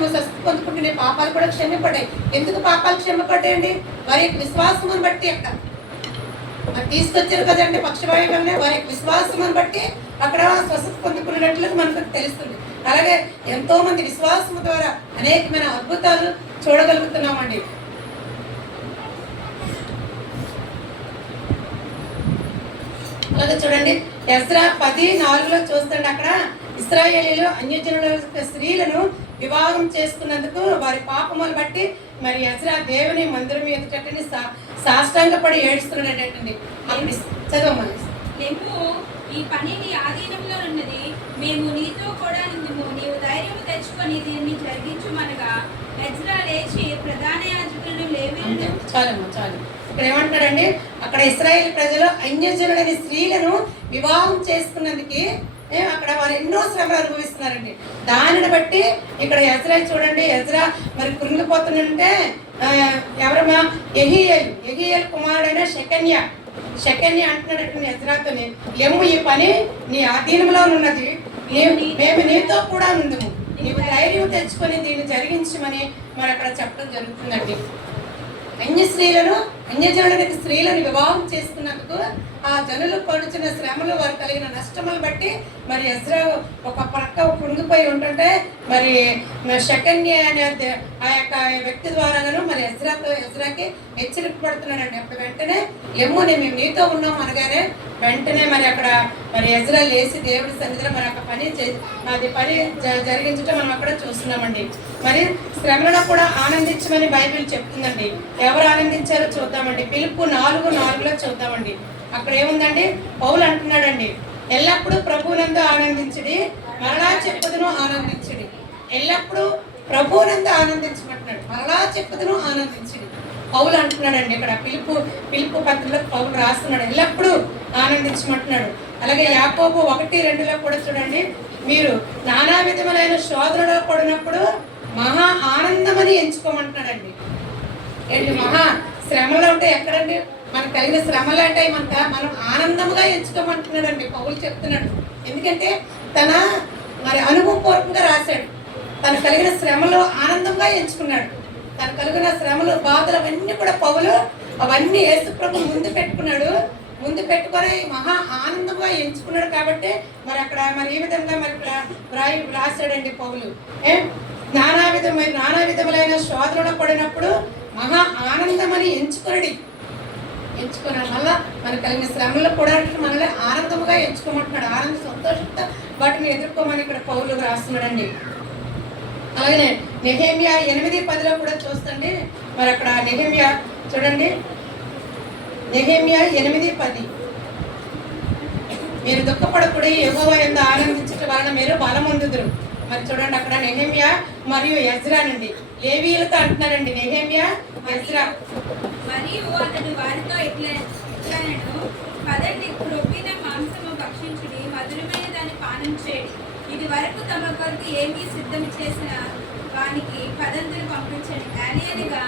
నువ్వు స్వస్థత పొందుకుంటే నీ పాపాలు కూడా క్షమిపడ్డాయి. ఎందుకు పాపాలు క్షమిపడ్డాయండి? వారి యొక్క విశ్వాసం బట్టి అక్కడ తీసుకొచ్చారు కదండి పక్షవాయువుగానే. వారి యొక్క విశ్వాసం బట్టి అక్కడ స్వస్థత పొందుకున్నట్లు మనకు తెలుస్తుంది. అలాగే ఎంతో మంది విశ్వాసం ద్వారా అనేకమైన అద్భుతాలు చూడగలుగుతున్నామండి. అలాగే చూడండి, ఎజ్రా 10:4లో చూస్తుంటే అక్కడ ఇశ్రాయేలీయులు అన్యజనుల స్త్రీలను వివాహం చేసుకున్నందుకు వారి పాపములు బట్టి మరి ఎజ్రా దేవుని మందిరం ఎదుటని సాష్టాంగపడి ఏడుస్తున్నాడటండి. చదవమని, ఈ పని నీ ఆధీనంలో ఉన్నది, మేము నీతో కూడా నిందుము, నీవు ధైర్యం తెచ్చుకొని దీన్ని జరిగించుమనగా ఎజ్రా లేచి ప్రధాన యాజకులను లేవీయులను. చాలు ఇక్కడ ఏమంటాడండి, అక్కడ ఇశ్రాయేలు ప్రజలు అన్యజనులైన స్త్రీలను వివాహం చేసుకున్నందుకు అక్కడ వారు ఎన్నో శ్రమలు అనుభవిస్తున్నారండి. దానిని బట్టి ఇక్కడ ఎజ్రా చూడండి, ఎజ్రా మరి కృంగిపోతుందంటే ఎవరమ్మా? యెహీయేలు కుమారుడైన షెకన్య అంటున్నాడు ఎజ్రాతోని, లెమ్ము ఈ పని నీ అధీనంలో ఉన్నది, మేము నీతో కూడా ఉందము, నీవు ధైర్యం తెచ్చుకొని దీన్ని జరిగించమని మరి అక్కడ చెప్పడం జరుగుతుందండి. అన్య స్త్రీలను అన్యజనులకు స్త్రీలను వివాహం చేసుకున్నందుకు ఆ జనులు పడుచున్న శ్రమలు వారు కలిగిన నష్టములు బట్టి మరి ఎజ్రా ఒక ప్రక్క కుంగిపోయి ఉంటుంటే మరి శకన్య అనే ఆ యొక్క వ్యక్తి ద్వారాను మరి ఎజ్రాకి హెచ్చరిక పడుతున్నాడండి. అప్పుడు వెంటనే ఏమో మేము నీతో ఉన్నాం అనగానే వెంటనే మరి అక్కడ మరి ఎజ్రా లేచి దేవుడి సన్నిధిలో మరి అక్కడ పని జరిగించడం మనం అక్కడ చూస్తున్నామండి. మరి శ్రమలను కూడా ఆనందించమని బైబిల్ చెప్తుందండి. ఎవరు ఆనందించారో చూద్దామండి. పిలుపు 4:4 చూద్దామండి. అక్కడ ఏముందండి? పౌలు అంటున్నాడండి, ఎల్లప్పుడూ ప్రభువునందు ఆనందించుడి, మరలా చెప్పుదును ఆనందించుడి. ఎల్లప్పుడూ ప్రభువునందు ఆనందించమంటున్నాడు, మరలా చెప్పుదును ఆనందించుడి. పౌలు అంటున్నాడండి. ఇక్కడ పిలుపు పత్రికలో పౌలు రాస్తున్నాడు, ఎల్లప్పుడూ ఆనందించమంటున్నాడు. అలాగే యాకోబు 1:2 కూడా చూడండి, మీరు నానా విధములైన శోధనలో పడినప్పుడు మహా ఆనందమని ఎంచుకోమంటున్నాడండి. ఏంటి మహా శ్రమలు అంటే ఎక్కడండి? మనకు కలిగిన శ్రమలు అంటే మనం ఆనందంగా ఎంచుకోమంటున్నాడండి పౌలు చెప్తున్నాడు. ఎందుకంటే తన మరి అనుభవపూర్వకంగా రాశాడు. తను కలిగిన శ్రమలు ఆనందంగా ఎంచుకున్నాడు. తను కలిగిన శ్రమలు బాధలు అవన్నీ కూడా పౌలు అవన్నీ యేసుప్రభు ముందు పెట్టుకున్నాడు. ముందు పెట్టుకొని మహా ఆనందంగా ఎంచుకున్నాడు. కాబట్టి మరి అక్కడ మరి ఈ విధంగా మరి రాశాడండి పౌలు. నానా విధములైన శోధనలో పడినప్పుడు మహా ఆనందమని ఎంచుకున్నాడు. మళ్ళా మనకు కలిగిన శ్రమలు కూడా మనల్ని ఆనందంగా ఎంచుకోమంటున్నాడు. ఆనంద సంతోషంతో వాటిని ఎదుర్కోమని ఇక్కడ పౌలు రాస్తున్నాడండి. అలాగే నెహెమ్యా 8:10 కూడా చూస్తండి. మరి అక్కడ నెహెమ్యా చూడండి, నెహెమ్యా 8:10, మీరు దుఃఖపడకుడి, యెహోవా యందు ఆనందించటం వలన మీరు బలమొందుదురు. మరి చూడండి అక్కడ నెహెమ్యా మరియు ఎజ్రా నుండి లేవీయులతో అంటున్నారండి. నెహెమ్యా, ఎజ్రా. మరియు అతడు వారితో ఇట్లనెను, పదండి, క్రొవ్విన మాంసము భక్షించుడి, మధురమైన దాన్ని పానం చేయండి. ఇది వరకు తమ కొరకు ఏమీ సిద్ధం చేసిన వానికి పదంతులు పంపించండి. అనగా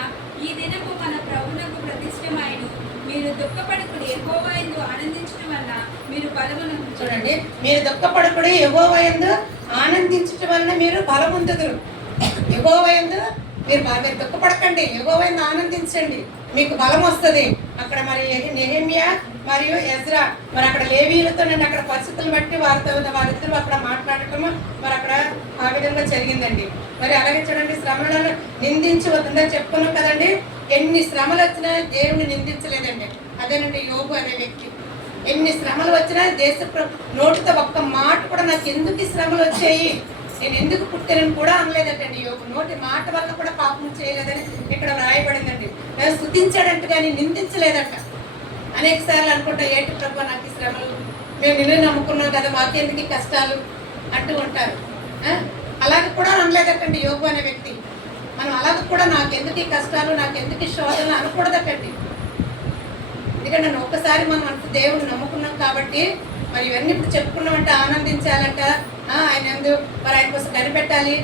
ఈ దినము మన ప్రభువునకు ప్రతిష్టమైన. మీరు దుఃఖపడకుడి, యెహోవా యందు ఆనందించడం వల్ల మీరు బలమును. చూడండి, మీరు దుఃఖపడకుడి, యెహోవా యందు ఆనందించడం వలన మీరు బలముందుదురు. యెహోవా యందు మీరు దుఃఖపడకండి, యెహోవా యందు ఆనందించండి, మీకు బలం వస్తుంది. అక్కడ మరి నెహెమ్యా మరియు ఎజ్రా మరి అక్కడ లేవీయులతో నేను అక్కడ పరిస్థితులు బట్టి వారిద్దరూ అక్కడ మాట్లాడటము మరి అక్కడ ఆ విధంగా జరిగిందండి. మరి అలాగే చూడండి, శ్రమలను నిందించవద్దని చెప్పుకున్నాం కదండి. ఎన్ని శ్రమలు వచ్చినా దేవుని నిందించలేదండి. అదేనండి యోబు అనే వ్యక్తి. ఎన్ని శ్రమలు వచ్చినా నోటితో ఒక్క మాట కూడా నాకు ఎందుకు ఈ శ్రమలు వచ్చాయి, నేను ఎందుకు పుట్టానని కూడా అనలేదటండి యోబు. నోటి మాట వల్ల కూడా పాపం చేయలేదని ఇక్కడ రాయబడిందండి. నేను స్తుతించాడంట కానీ నిందించలేదట. అనేక సార్లు అనుకుంటా, ఏంటి ప్రభు నాకు ఈ శ్రమలు, మేము నిన్ను నమ్ముకున్నాం కదా, మాకెందుకు కష్టాలు అంటూ ఉంటారు. అలాగే కూడా అనలేదటండి యోబు అనే వ్యక్తి. మనం అలాగే కూడా నాకెందుకు ఈ కష్టాలు, నాకెందుకు ఈ శోధనలు అనకూడదటండి. ఎందుకంటే నన్ను ఒక్కసారి మనం అంత దేవుడిని నమ్ముకున్నాం కాబట్టి మరి ఇవన్నీ ఇప్పుడు చెప్పుకున్నామంటే ఆనందించాలంట, ఆయన మరి ఆయన కోసం కనిపెట్టాలి,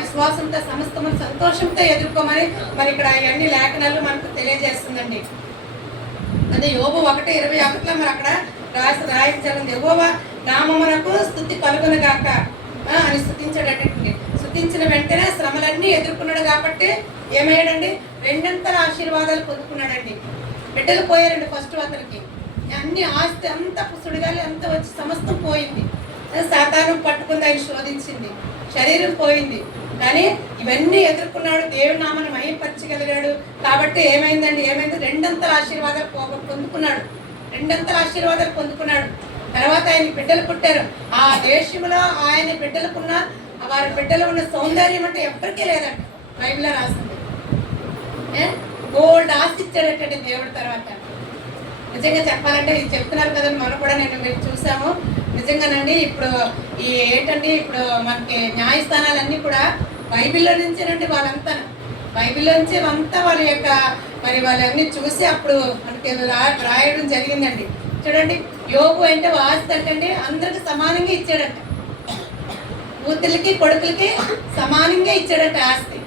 విశ్వాసంతో సమస్తమైన సంతోషంతో ఎదుర్కోమని మరి ఇక్కడ ఇవన్నీ లేఖనాలు మనకు తెలియజేస్తుందండి. అదే యోబు 1:21 మరి అక్కడ రాయించాలండి. యెహోవా నామమునకు స్తుతి కలుగునుగాక అని స్తుతించాడటండి. స్తుతించిన వెంటనే శ్రమలన్నీ ఎదుర్కొన్నాడు కాబట్టి ఏమయ్యాడండి? 2 ఆశీర్వాదాలు పొందుకున్నాడండి. బిడ్డలు పోయారండి ఫస్ట్ అతనికి. అన్ని ఆస్తి అంతా సుడిగాలి అంతా వచ్చి సమస్తం పోయింది. సాతాను పట్టుకుంది, ఆయన శోధించింది, శరీరం పోయింది. కానీ ఇవన్నీ ఎదుర్కొన్నాడు, దేవుడి నామాన్ని మహిమపరచగలిగాడు. కాబట్టి ఏమైంది? 2 ఆశీర్వాదాలు పొందుకున్నాడు. 2 ఆశీర్వాదాలు పొందుకున్నాడు. తర్వాత ఆయన బిడ్డలు పుట్టారు. ఆ దేశంలో ఆయన బిడ్డలకున్న వారి బిడ్డలు ఉన్న సౌందర్యం అంటే ఎవ్వరికీ లేదంట. బైబిల్లో రాస్తుంది. గోల్డ్ ఆస్తి ఇచ్చాడటండి దేవుడి. తర్వాత నిజంగా చెప్పాలంటే ఇది చెప్తున్నారు కదండి, మనం కూడా మీరు చూసాము. నిజంగానండి ఇప్పుడు ఈ ఏంటండి, ఇప్పుడు మనకి న్యాయస్థానాలన్నీ కూడా బైబిల్లో నుంచేనండి. వాళ్ళంతా బైబిల్లో నుంచి అంతా వాళ్ళ యొక్క మరి వాళ్ళన్నీ చూసి అప్పుడు మనకి రాయడం జరిగిందండి. చూడండి, యోబు అంటే ఆస్తి అంటే అందరికి సమానంగా ఇచ్చాడట. కూతుర్లకి కొడుకులకి సమానంగా ఇచ్చాడట ఆస్తి.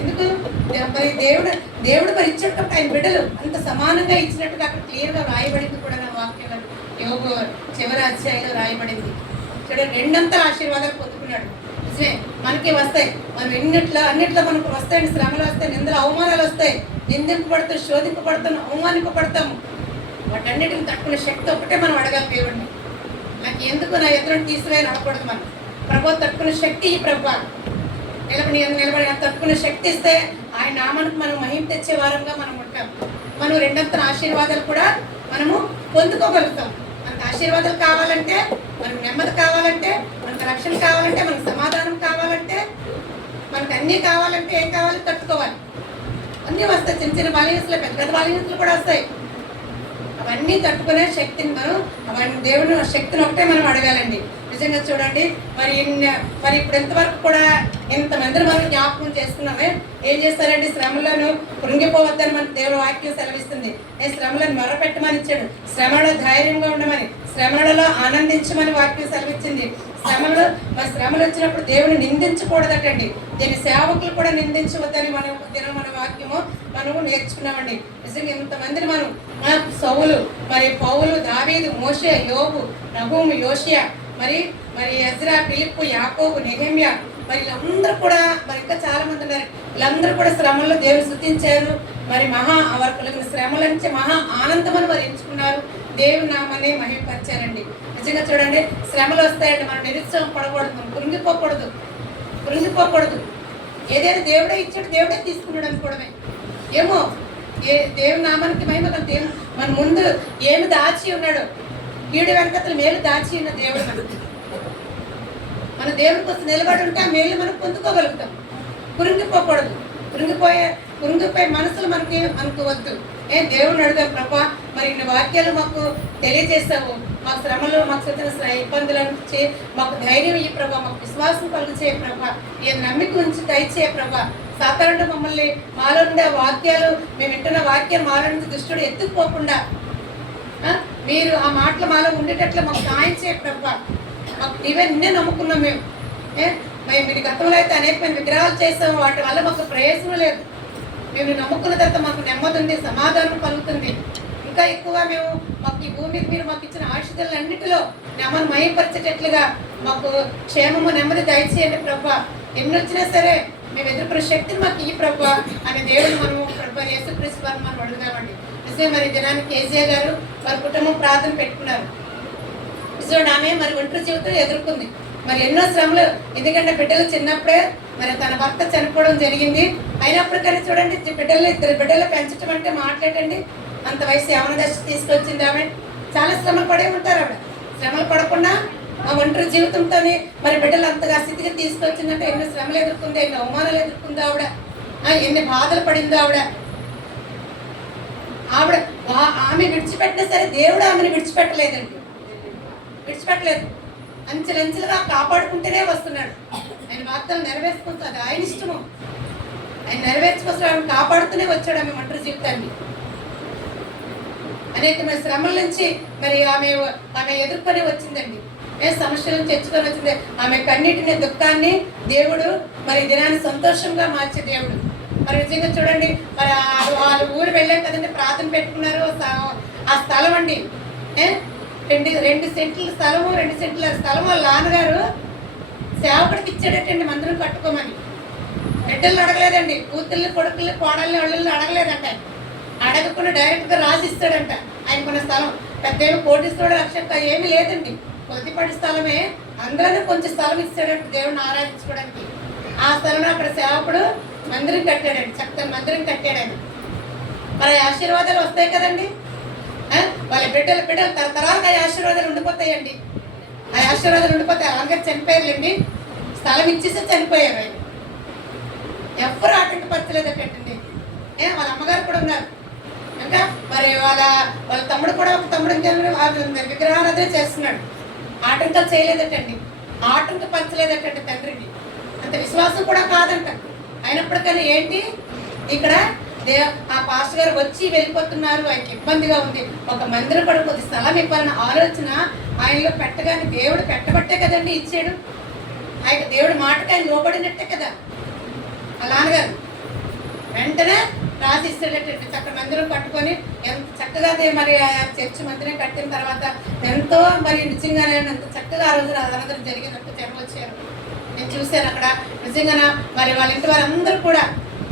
ఎందుకు? మరి దేవుడు మరి ఇచ్చేటప్పుడు ఆయన బిడ్డలు అంత సమానంగా ఇచ్చినట్టుగా అక్కడ క్లియర్గా రాయబడింది కూడా నా వాక్యంలో. యోబు చివరి అధ్యాయంలో రాయబడింది. చూడండి, 2 ఆశీర్వాదాలు పొందుకున్నాడు. నిజమే, మనకి వస్తాయి. మనం అన్నిట్లో మనకు వస్తాయండి. శ్రమలు వస్తాయి, నిందలు అవమానాలు వస్తాయి, నిందింపబడతాం, శోధింపబడతాం, అవమానింపబడతాము. వాటన్నిటిని తట్టుకునే శక్తి ఒకటే మనం అడగాలి దేవుడిని. నాకు ఎందుకు నా ఎదురు తీసివేయని అడగకూడదు. మనం ప్రభు తట్టుకునే శక్తి ఈ ప్రభు నిలబడి తట్టుకునే శక్తి ఇస్తే ఆయన నామానికి మనం మహిమ తెచ్చే వారంగా మనం ఉంటాం. మనం రెండంతల ఆశీర్వాదాలు కూడా మనము పొందుకోగలుగుతాం. మనకు ఆశీర్వాదాలు కావాలంటే, మనకు నెమ్మది కావాలంటే, మనకు రక్షణ కావాలంటే, మనకు సమాధానం కావాలంటే, మనకు అన్నీ కావాలంటే ఏం కావాలి? తట్టుకోవాలి. అన్నీ వస్తాయి. చిన్న చిన్న బలహీనతలు, పెద్ద పెద్ద బలహీనతలు కూడా వస్తాయి. అవన్నీ తట్టుకునే శక్తిని అవన్నీ దేవుని శక్తిని ఒకటే మనం అడగాలండి. నిజంగా చూడండి, మరి ఇప్పుడు ఎంతవరకు కూడా ఇంతమంది మనం జ్ఞాపకం చేసుకున్నామే. ఏం చేస్తారండి? శ్రమలను కృంగిపోవద్దని మనకు దేవుడు వాక్యం సెలవిస్తుంది. శ్రమలను మొరపెట్టమని ఇచ్చాడు. శ్రమలో ధైర్యంగా ఉండమని, శ్రమలలో ఆనందించమని వాక్యం సెలవిచ్చింది. శ్రమలు వచ్చినప్పుడు దేవుని నిందించకూడదటండి. దీని సేవకులు కూడా నిందించవద్దని మన వాక్యము మనము నేర్చుకున్నామండి. నిజంగా ఇంతమందిని మనం సౌలు, మరి పౌలు, దావీదు, మోషే, యోబు, నహూము, యోషియా, మరి ఎజ్రా, ఫిలిప్పు, యాకోబు, నెహెమ్యా, మరి వీళ్ళందరూ కూడా, మరి ఇంకా చాలా మంది ఉన్నారు. వీళ్ళందరూ కూడా శ్రమల్లో దేవుని స్తుతించారు. మరి వారు కలిగిన శ్రమల నుంచి మహా ఆనందమని వారు ఎంచుకున్నారు. దేవుని నామాన్ని మహిమపరిచారండి. నిజంగా చూడండి, శ్రమలు వస్తాయండి. మనం నిరుత్సాహం పడకూడదు, మనం కృంగిపోకూడదు. ఏదైనా దేవుడే ఇచ్చాడు, దేవుడే తీసుకున్నాడు అనుకోవడమే. ఏమో దేవుని నామానికి మహిమ. మన ముందు ఏమి దాచి ఉన్నాడు, కీడు వెనకతలు మేలు దాచి ఉన్న దేవుడు. మన దేవుని కోసం నిలబడి ఉంటే ఆ మేలు మనం పొందుకోగలుగుతాం. కృంగిపోకూడదు. కృంగిపోయే మనసులు మనకు వద్దు. దేవుని అడుగుతాం, ప్రభా మరి ఇన్ని వాక్యాలు మాకు తెలియజేస్తావు, మాకు శ్రమలు, మాకు వచ్చిన ఇబ్బందుల నుంచి మాకు ధైర్యం ఇయ్యి ప్రభా, మాకు విశ్వాసం కలుగు చేయ ప్రభా, ఈ నమ్మిక ఉంచి దయచేయ ప్రభా. సాధారణ మమ్మల్ని మాలో ఉండే వాక్యాలు, మేము వింటున్న వాక్యం మాలో నుంచి దుష్టుడు ఎత్తుకుపోకుండా మీరు ఆ మాటలు మాలో ఉండేటట్లు మాకు సాయం చేయ ప్రభా. మాకు నిన్నే నమ్ముకున్నాం మేము. మీరు గతంలో అయితే అనేకమైన విగ్రహాలు చేసాము, వాటి వల్ల మాకు ప్రయోజనం లేదు. మేము నమ్ముకున్న తర్వాత మాకు నెమ్మది ఉంది, సమాధానం కలుగుతుంది. ఇంకా ఎక్కువ మాకు ఈ భూమి మీద మీరు మాకు ఇచ్చిన ఆశీర్వాదాలన్నిటిలో నెమ్మది మయంపరిచేటట్లుగా మాకు క్షేమము, నెమ్మది దయచేయండి ప్రభా. ఎన్ని వచ్చినా సరే మేము ఎదుర్కొనే శక్తిని మాకు ఈ ప్రభా అనే దేవుడు మనము ప్రభా యేసుక్రీస్తు వారిని మనం అడుగుదామండి. నిజమే, మరి జనానికి కేసీఆర్ గారు వారి కుటుంబం ప్రార్థన పెట్టుకున్నారు. నిజంగా ఆమె మరి ఒంటరి జీవితం ఎదుర్కొంది. మరి ఎన్నో శ్రమలు, ఎందుకంటే బిడ్డలు చిన్నప్పుడే మరి తన భర్త చనిపోవడం జరిగింది. అయినప్పటికీ చూడండి, ఇద్దరు బిడ్డలు పెంచడం అంటే మాట్లాడండి, అంత వయసు యవన దశ తీసుకొచ్చింది ఆమె. చాలా శ్రమలు పడే ఉంటారు ఆవిడ. శ్రమలు పడకుండా ఆ ఒంటరి జీవితంతోనే మరి బిడ్డలు అంతగా స్థితికి తీసుకొచ్చిందంటే ఎన్నో శ్రమలు ఎదుర్కొంది, ఎన్నో అవమానాలు ఎదుర్కొంది ఆవిడ, ఎన్ని బాధలు పడిందో ఆమె విడిచిపెట్టినా సరే దేవుడు ఆమెను విడిచిపెట్టలేదు. అంచెలంచెలుగా కాపాడుకుంటూనే వస్తున్నాడు. ఆయన వాగ్దానం నెరవేర్చుకుంటుంది, ఆయన ఇష్టము. ఆయన నెరవేర్చుకొస్తాడు, ఆమె కాపాడుతూనే వచ్చాడు ఆమె ఒంటరి జీవితాన్ని. అనేకమైన శ్రమల నుంచి మరి ఆమె ఎదుర్కొని వచ్చిందండి. సమస్యల నుంచి తెచ్చుకొని వచ్చింది. ఆమె కన్నిటిని, దుఃఖాన్ని దేవుడు మరి దినాన్ని సంతోషంగా మార్చే దేవుడు. మరి నిజంగా చూడండి, మరి వాళ్ళ ఊరు వెళ్ళాం కదండి, ప్రార్థన పెట్టుకున్నారు. ఆ స్థలం అండి 2 సెంట్ల స్థలము, 2 సెంట్ల స్థలం వాళ్ళ నాన్నగారు సేవకుడికి ఇచ్చాడటండి, మందిరం కట్టుకోమని. బిడ్డలను అడగలేదండి, కూతుర్లు, కొడుకులు, కోడల్ని, వాళ్ళని అడగలేదంట. అడగకుండా డైరెక్ట్గా రాసిస్తాడంట. ఆయనకున్న స్థలం పెద్ద కోటీశ్వరుడు, లక్ష ఏమీ లేదండి, కొద్దిపాటి స్థలమే. అందులోనే కొంచెం స్థలం ఇస్తాడంట దేవుడిని ఆరాధించుకోవడానికి. ఆ స్థలంలో అక్కడ సేవకుడు మందిరం కట్టాడండి, చక్కని మందిరం కట్టాడని. మరి ఆశీర్వాదాలు వస్తాయి కదండి. వాళ్ళ బిడ్డలు తరతరాలుగా ఆశీర్వాదాలు ఉండిపోతాయండి. ఆ ఆశీర్వాదాలు ఉండిపోతాయి. అలాగే చనిపోయారండి, స్థలం ఇచ్చేసి చనిపోయారు. ఆయన ఎవరు ఆటంకపరచలేదటండి. వాళ్ళ అమ్మగారు కూడా ఉన్నారు. ఇంకా మరి వాళ్ళ తమ్ముడు కూడా, ఒక తమ్ముడు విగ్రహారాధన చేస్తున్నాడు. ఆటంకాలు చేయలేదటండి, ఆటంకపరచలేదటండి తండ్రిని. అంత విశ్వాసం కూడా కాదంట. అయినప్పటికీ ఏంటి, ఇక్కడ ఆ పాస్టర్ గారు వచ్చి వెళ్ళిపోతున్నారు, ఆయనకి ఇబ్బందిగా ఉంది. ఒక మందిరం కూడా కొద్ది స్థలం ఇవ్వాలన్న ఆలోచన ఆయనలో పెట్టగానే దేవుడు పెట్టబట్టే కదండి ఇచ్చాడు. ఆయన దేవుడు మాటకి ఆయన లోబడినట్టే కదా. ఆ నాన్నగారు వెంటనే రాసి ఇస్తాడటండి. చక్కటి మందిరం కట్టుకొని ఎంత చక్కగా మరి చర్చి మందిరం కట్టిన తర్వాత ఎంతో మరి నిజంగానే ఎంత చక్కగా ఆ రోజు అందరూ జరిగినట్టు జనం వచ్చారు. నేను చూశాను అక్కడ నిజంగా మరి వాళ్ళ ఇంటి వారందరూ కూడా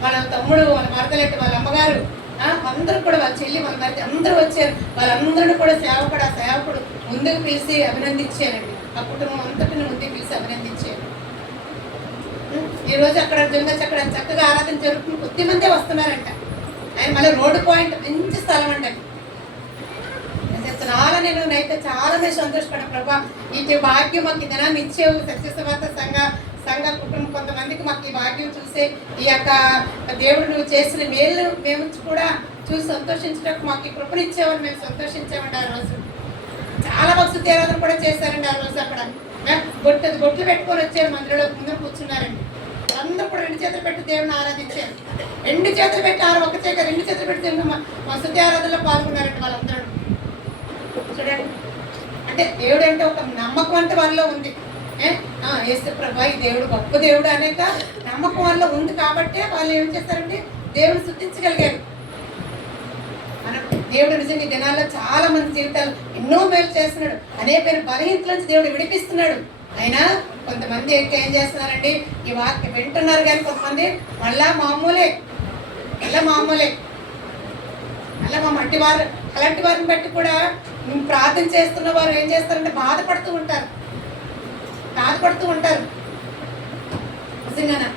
వాళ్ళ తమ్ముడు వాళ్ళ మరదలెట్టి వాళ్ళ అమ్మగారు అందరూ కూడా వాళ్ళ చెల్లి వాళ్ళ మరి అందరూ వచ్చారు. వాళ్ళందరినీ కూడా సేవకుడు ముందుకు పిలిచి అభినందించారండి. ఆ కుటుంబం అంతటిని ముందుకు పిలిచి అభినందించారు. ఈరోజు అక్కడ అక్కడ చక్కగా ఆరాధన జరుగుతుంది. కొద్ది మందే వస్తున్నారంట. ఆయన మళ్ళీ రోడ్డు పాయింట్ మంచి స్థలం అంట. నేనైతే చాలా సంతోషపడ్డా. ప్రభా ఈ భాగ్యం మాకు ఈ దినాన్ని ఇచ్చేవు. సత్యసవార్త సంఘ కుటుంబం కొంతమందికి మాకు ఈ భాగ్యం చూసే ఈ యొక్క దేవుడు నువ్వు చేసిన మేలు మేము కూడా చూసి సంతోషించడానికి మాకు ఈ కృపను ఇచ్చేవారు. మేము సంతోషించామండి. ఆ రోజు చాలా భక్తి తీరాధన కూడా చేశారండి. ఆ రోజు అక్కడ బొట్లు పెట్టుకొని వచ్చారు. మందిరంలో ముందర కూర్చున్నారండి. అందరూ కూడా 2 చేతులు పెట్టి దేవుని ఆరాధించారు. 2 చేతులు పెట్టి ఒక చేత 2 చేతులు పెట్టి మా స్తుతి ఆరాధనలో పాల్గొన్నారండి వాళ్ళందరూ. చూడండి, అంటే దేవుడు అంటే ఒక నమ్మకం అంటే వాళ్ళలో ఉంది. యేసు ప్రభా ఈ దేవుడు గొప్ప దేవుడు అనేక నమ్మకం వాళ్ళలో ఉంది కాబట్టి వాళ్ళు ఏం చేస్తారంటే దేవుని స్తుతించగలిగారు. దేవుడు నిజంగా ఈ దినాల్లో చాలా మంది జీవితాలు ఎన్నో మేలు చేస్తున్నాడు. అనేక బలహీనతల నుంచి దేవుడు విడిపిస్తున్నాడు. అయినా కొంతమంది ఏం చేస్తున్నారండి, ఈ వాక్యం వింటున్నారు కానీ కొంతమంది మళ్ళా మామూలే అలా మా మట్టి వారు అలాంటి వారిని బట్టి కూడా ప్రార్థన చేస్తున్న వారు ఏం చేస్తారంటే బాధపడుతూ ఉంటారు. నిజంగానే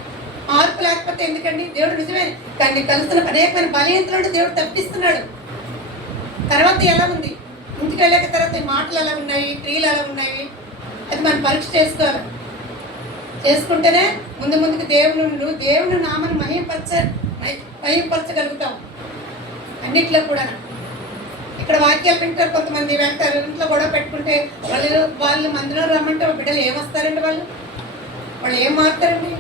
మార్పు లేకపోతే ఎందుకండి? దేవుడు నిజమే కానీ కలుస్తున్న అనేకమైన బలహీనతలు దేవుడు తప్పిస్తున్నాడు. తర్వాత ఎలా ఉంది, ఇంటికి వెళ్ళాక తర్వాత మాటలు ఎలా ఉన్నాయి, క్రియలు ఎలా ఉన్నాయి, అది మనం పరీక్ష చేసుకోవాలి. చేసుకుంటేనే ముందుకు దేవుని నామాన్ని మహిమపరచగలుగుతాం అన్నిట్లో కూడా. ఇక్కడ వాక్యాలు వింటారు, కొంతమంది వెళ్తారు, ఇంట్లో గొడవ పెట్టుకుంటే వాళ్ళు మందిలో రమ్మంటే బిడ్డలు ఏమొస్తారండి? వాళ్ళు ఏం మారుతారండి?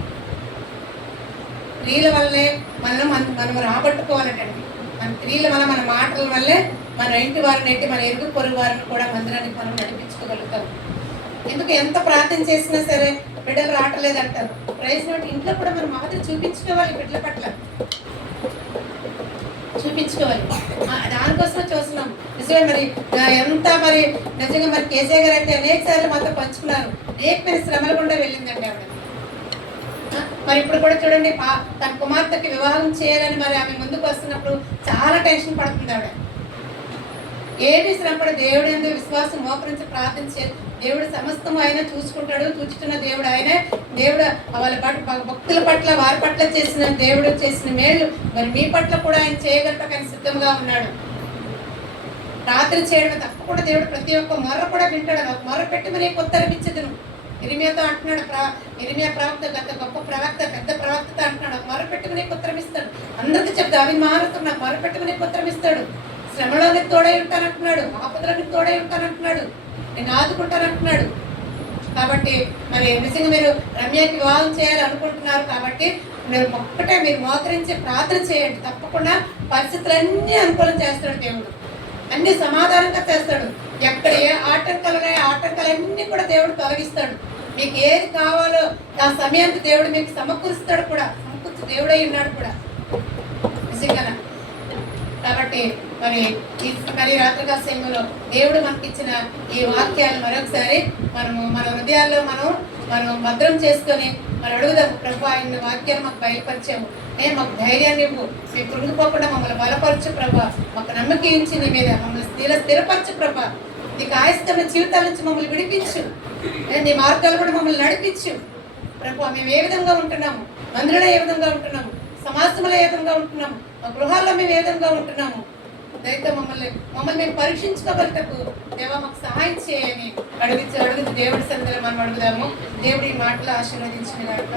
క్రియల వల్లే మనం రాబట్టుకోవాలంటండి. మన క్రియల వల్ల, మన మాటల వల్లే మన ఇంటి వారిని మన ఎరుగు పొరుగు వారిని కూడా మందిరానికి మనం నడిపించుకోగలుగుతాం. ఎందుకు ఎంత ప్రార్థన చేసినా సరే బిడ్డలు రావట్లేదు అంటారు. ప్రయోజనం ఇంట్లో కూడా మనం మాదిరి చూపించుకోవాలి. బిడ్డల పట్ల చూపించుకోవాలి. దానికోసం చూస్తున్నాం. నిజమే మరి ఎంత నిజంగా కేసీఆర్ గారు అయితే అనేక సార్లు మాతో పంచుకున్నారు. అనేకమైన శ్రమలు కూడా వెళ్ళిందండి ఆవిడ. మరి ఇప్పుడు కూడా చూడండి, తన కుమార్తెకి వివాహం చేయాలని ఆమె ముందుకు వస్తున్నప్పుడు చాలా టెన్షన్ పడుతుంది ఆవిడ. ఏమి శ్రమపడి దేవుడు ఎందుకు విశ్వాసం మోకరించి ప్రార్థించే దేవుడు సమస్తము ఆయన చూసుకుంటాడు. చూచుతున్న దేవుడు ఆయనే. దేవుడు వాళ్ళ భక్తుల పట్ల, వారి పట్ల చేసిన దేవుడు చేసిన మేలు మరి మీ పట్ల కూడా ఆయన చేయగలటకు ఆయన సిద్ధంగా ఉన్నాడు. ప్రార్థన చేయడం తప్పకుండా దేవుడు ప్రతి ఒక్క మొర్ర కూడా వింటాడు. మొర్ర పెట్టి మరి ఉత్తరమిచ్చదును. ఇరిమియాతో అంటున్నాడు, ఇరిమియా ప్రవక్త గొప్ప ప్రవక్త, పెద్ద ప్రవక్తతో అంటున్నాడు, మొర్ర పెట్టి నీకు ఉత్తరమిస్తాడు. అందరికీ చెప్తా అవి మారుతున్నా, మొర్ర పెట్టి నీకు ఉత్తరమిస్తాడు. శ్రమలోనికి తోడై ఉంటానంటున్నాడు, ఆపదలోనికి తోడై ఉంటానంటున్నాడు, నేను ఆదుకుంటానంటున్నాడు. కాబట్టి మరి నిజంగా మీరు రమ్యకి వివాహం చేయాలనుకుంటున్నారు కాబట్టి మీరు మోకరించి ప్రార్థన చేయండి. తప్పకుండా పరిస్థితులన్నీ అనుకూలం చేస్తాడు దేవుడు. అన్ని సమాధానంగా చేస్తాడు. ఎక్కడ ఏ ఆటంకాలు ఉన్నాయో ఆటంకాలన్నీ కూడా దేవుడు తొలగిస్తాడు. మీకు ఏది కావాలో ఆ సమయానికి దేవుడు మీకు సమకూరుస్తాడు కూడా. సమకూర్చి దేవుడై ఉన్నాడు కూడా నిజంగా. కాబట్టి మరి రాత్రికాల సమయంలో దేవుడు మనకిచ్చిన ఈ వాక్యాలు మరొకసారి మన హృదయాల్లో మనం భద్రం చేసుకొని అడుగుదాం. ప్రభు ఆయన వాక్యాన్ని మాకు బయలుపరిచాము, మాకు ధైర్యాన్ని ఇవ్వు, మేము కృంగిపోకుండా మమ్మల్ని బలపరచు ప్రభా, మాకు నమ్మకం ఇచ్చి నీ మీద మమ్మల్ని స్థిరపరచు ప్రభా, నీకు ఆయుస్తమైన జీవితాల నుంచి మమ్మల్ని విడిపించు, నీ మార్గాలు కూడా మమ్మల్ని నడిపించు ప్రభు. మేము ఏ విధంగా ఉంటున్నాము, మందిరంలో ఏ విధంగా ఉంటున్నాము, సమాజంలో ఏ విధంగా ఉంటున్నాము, మా గృహాల్లో మేము ఏ విధంగా ఉంటున్నాము, దయతో మమ్మల్ని మేము పరీక్షించుకోగలటకు దేవా మాకు సహాయం చేయని అడుగుతూ దేవుడి సందర్భం మనం అడుగుదాము. దేవుడి మాటలు ఆశీర్వదించిన గాక.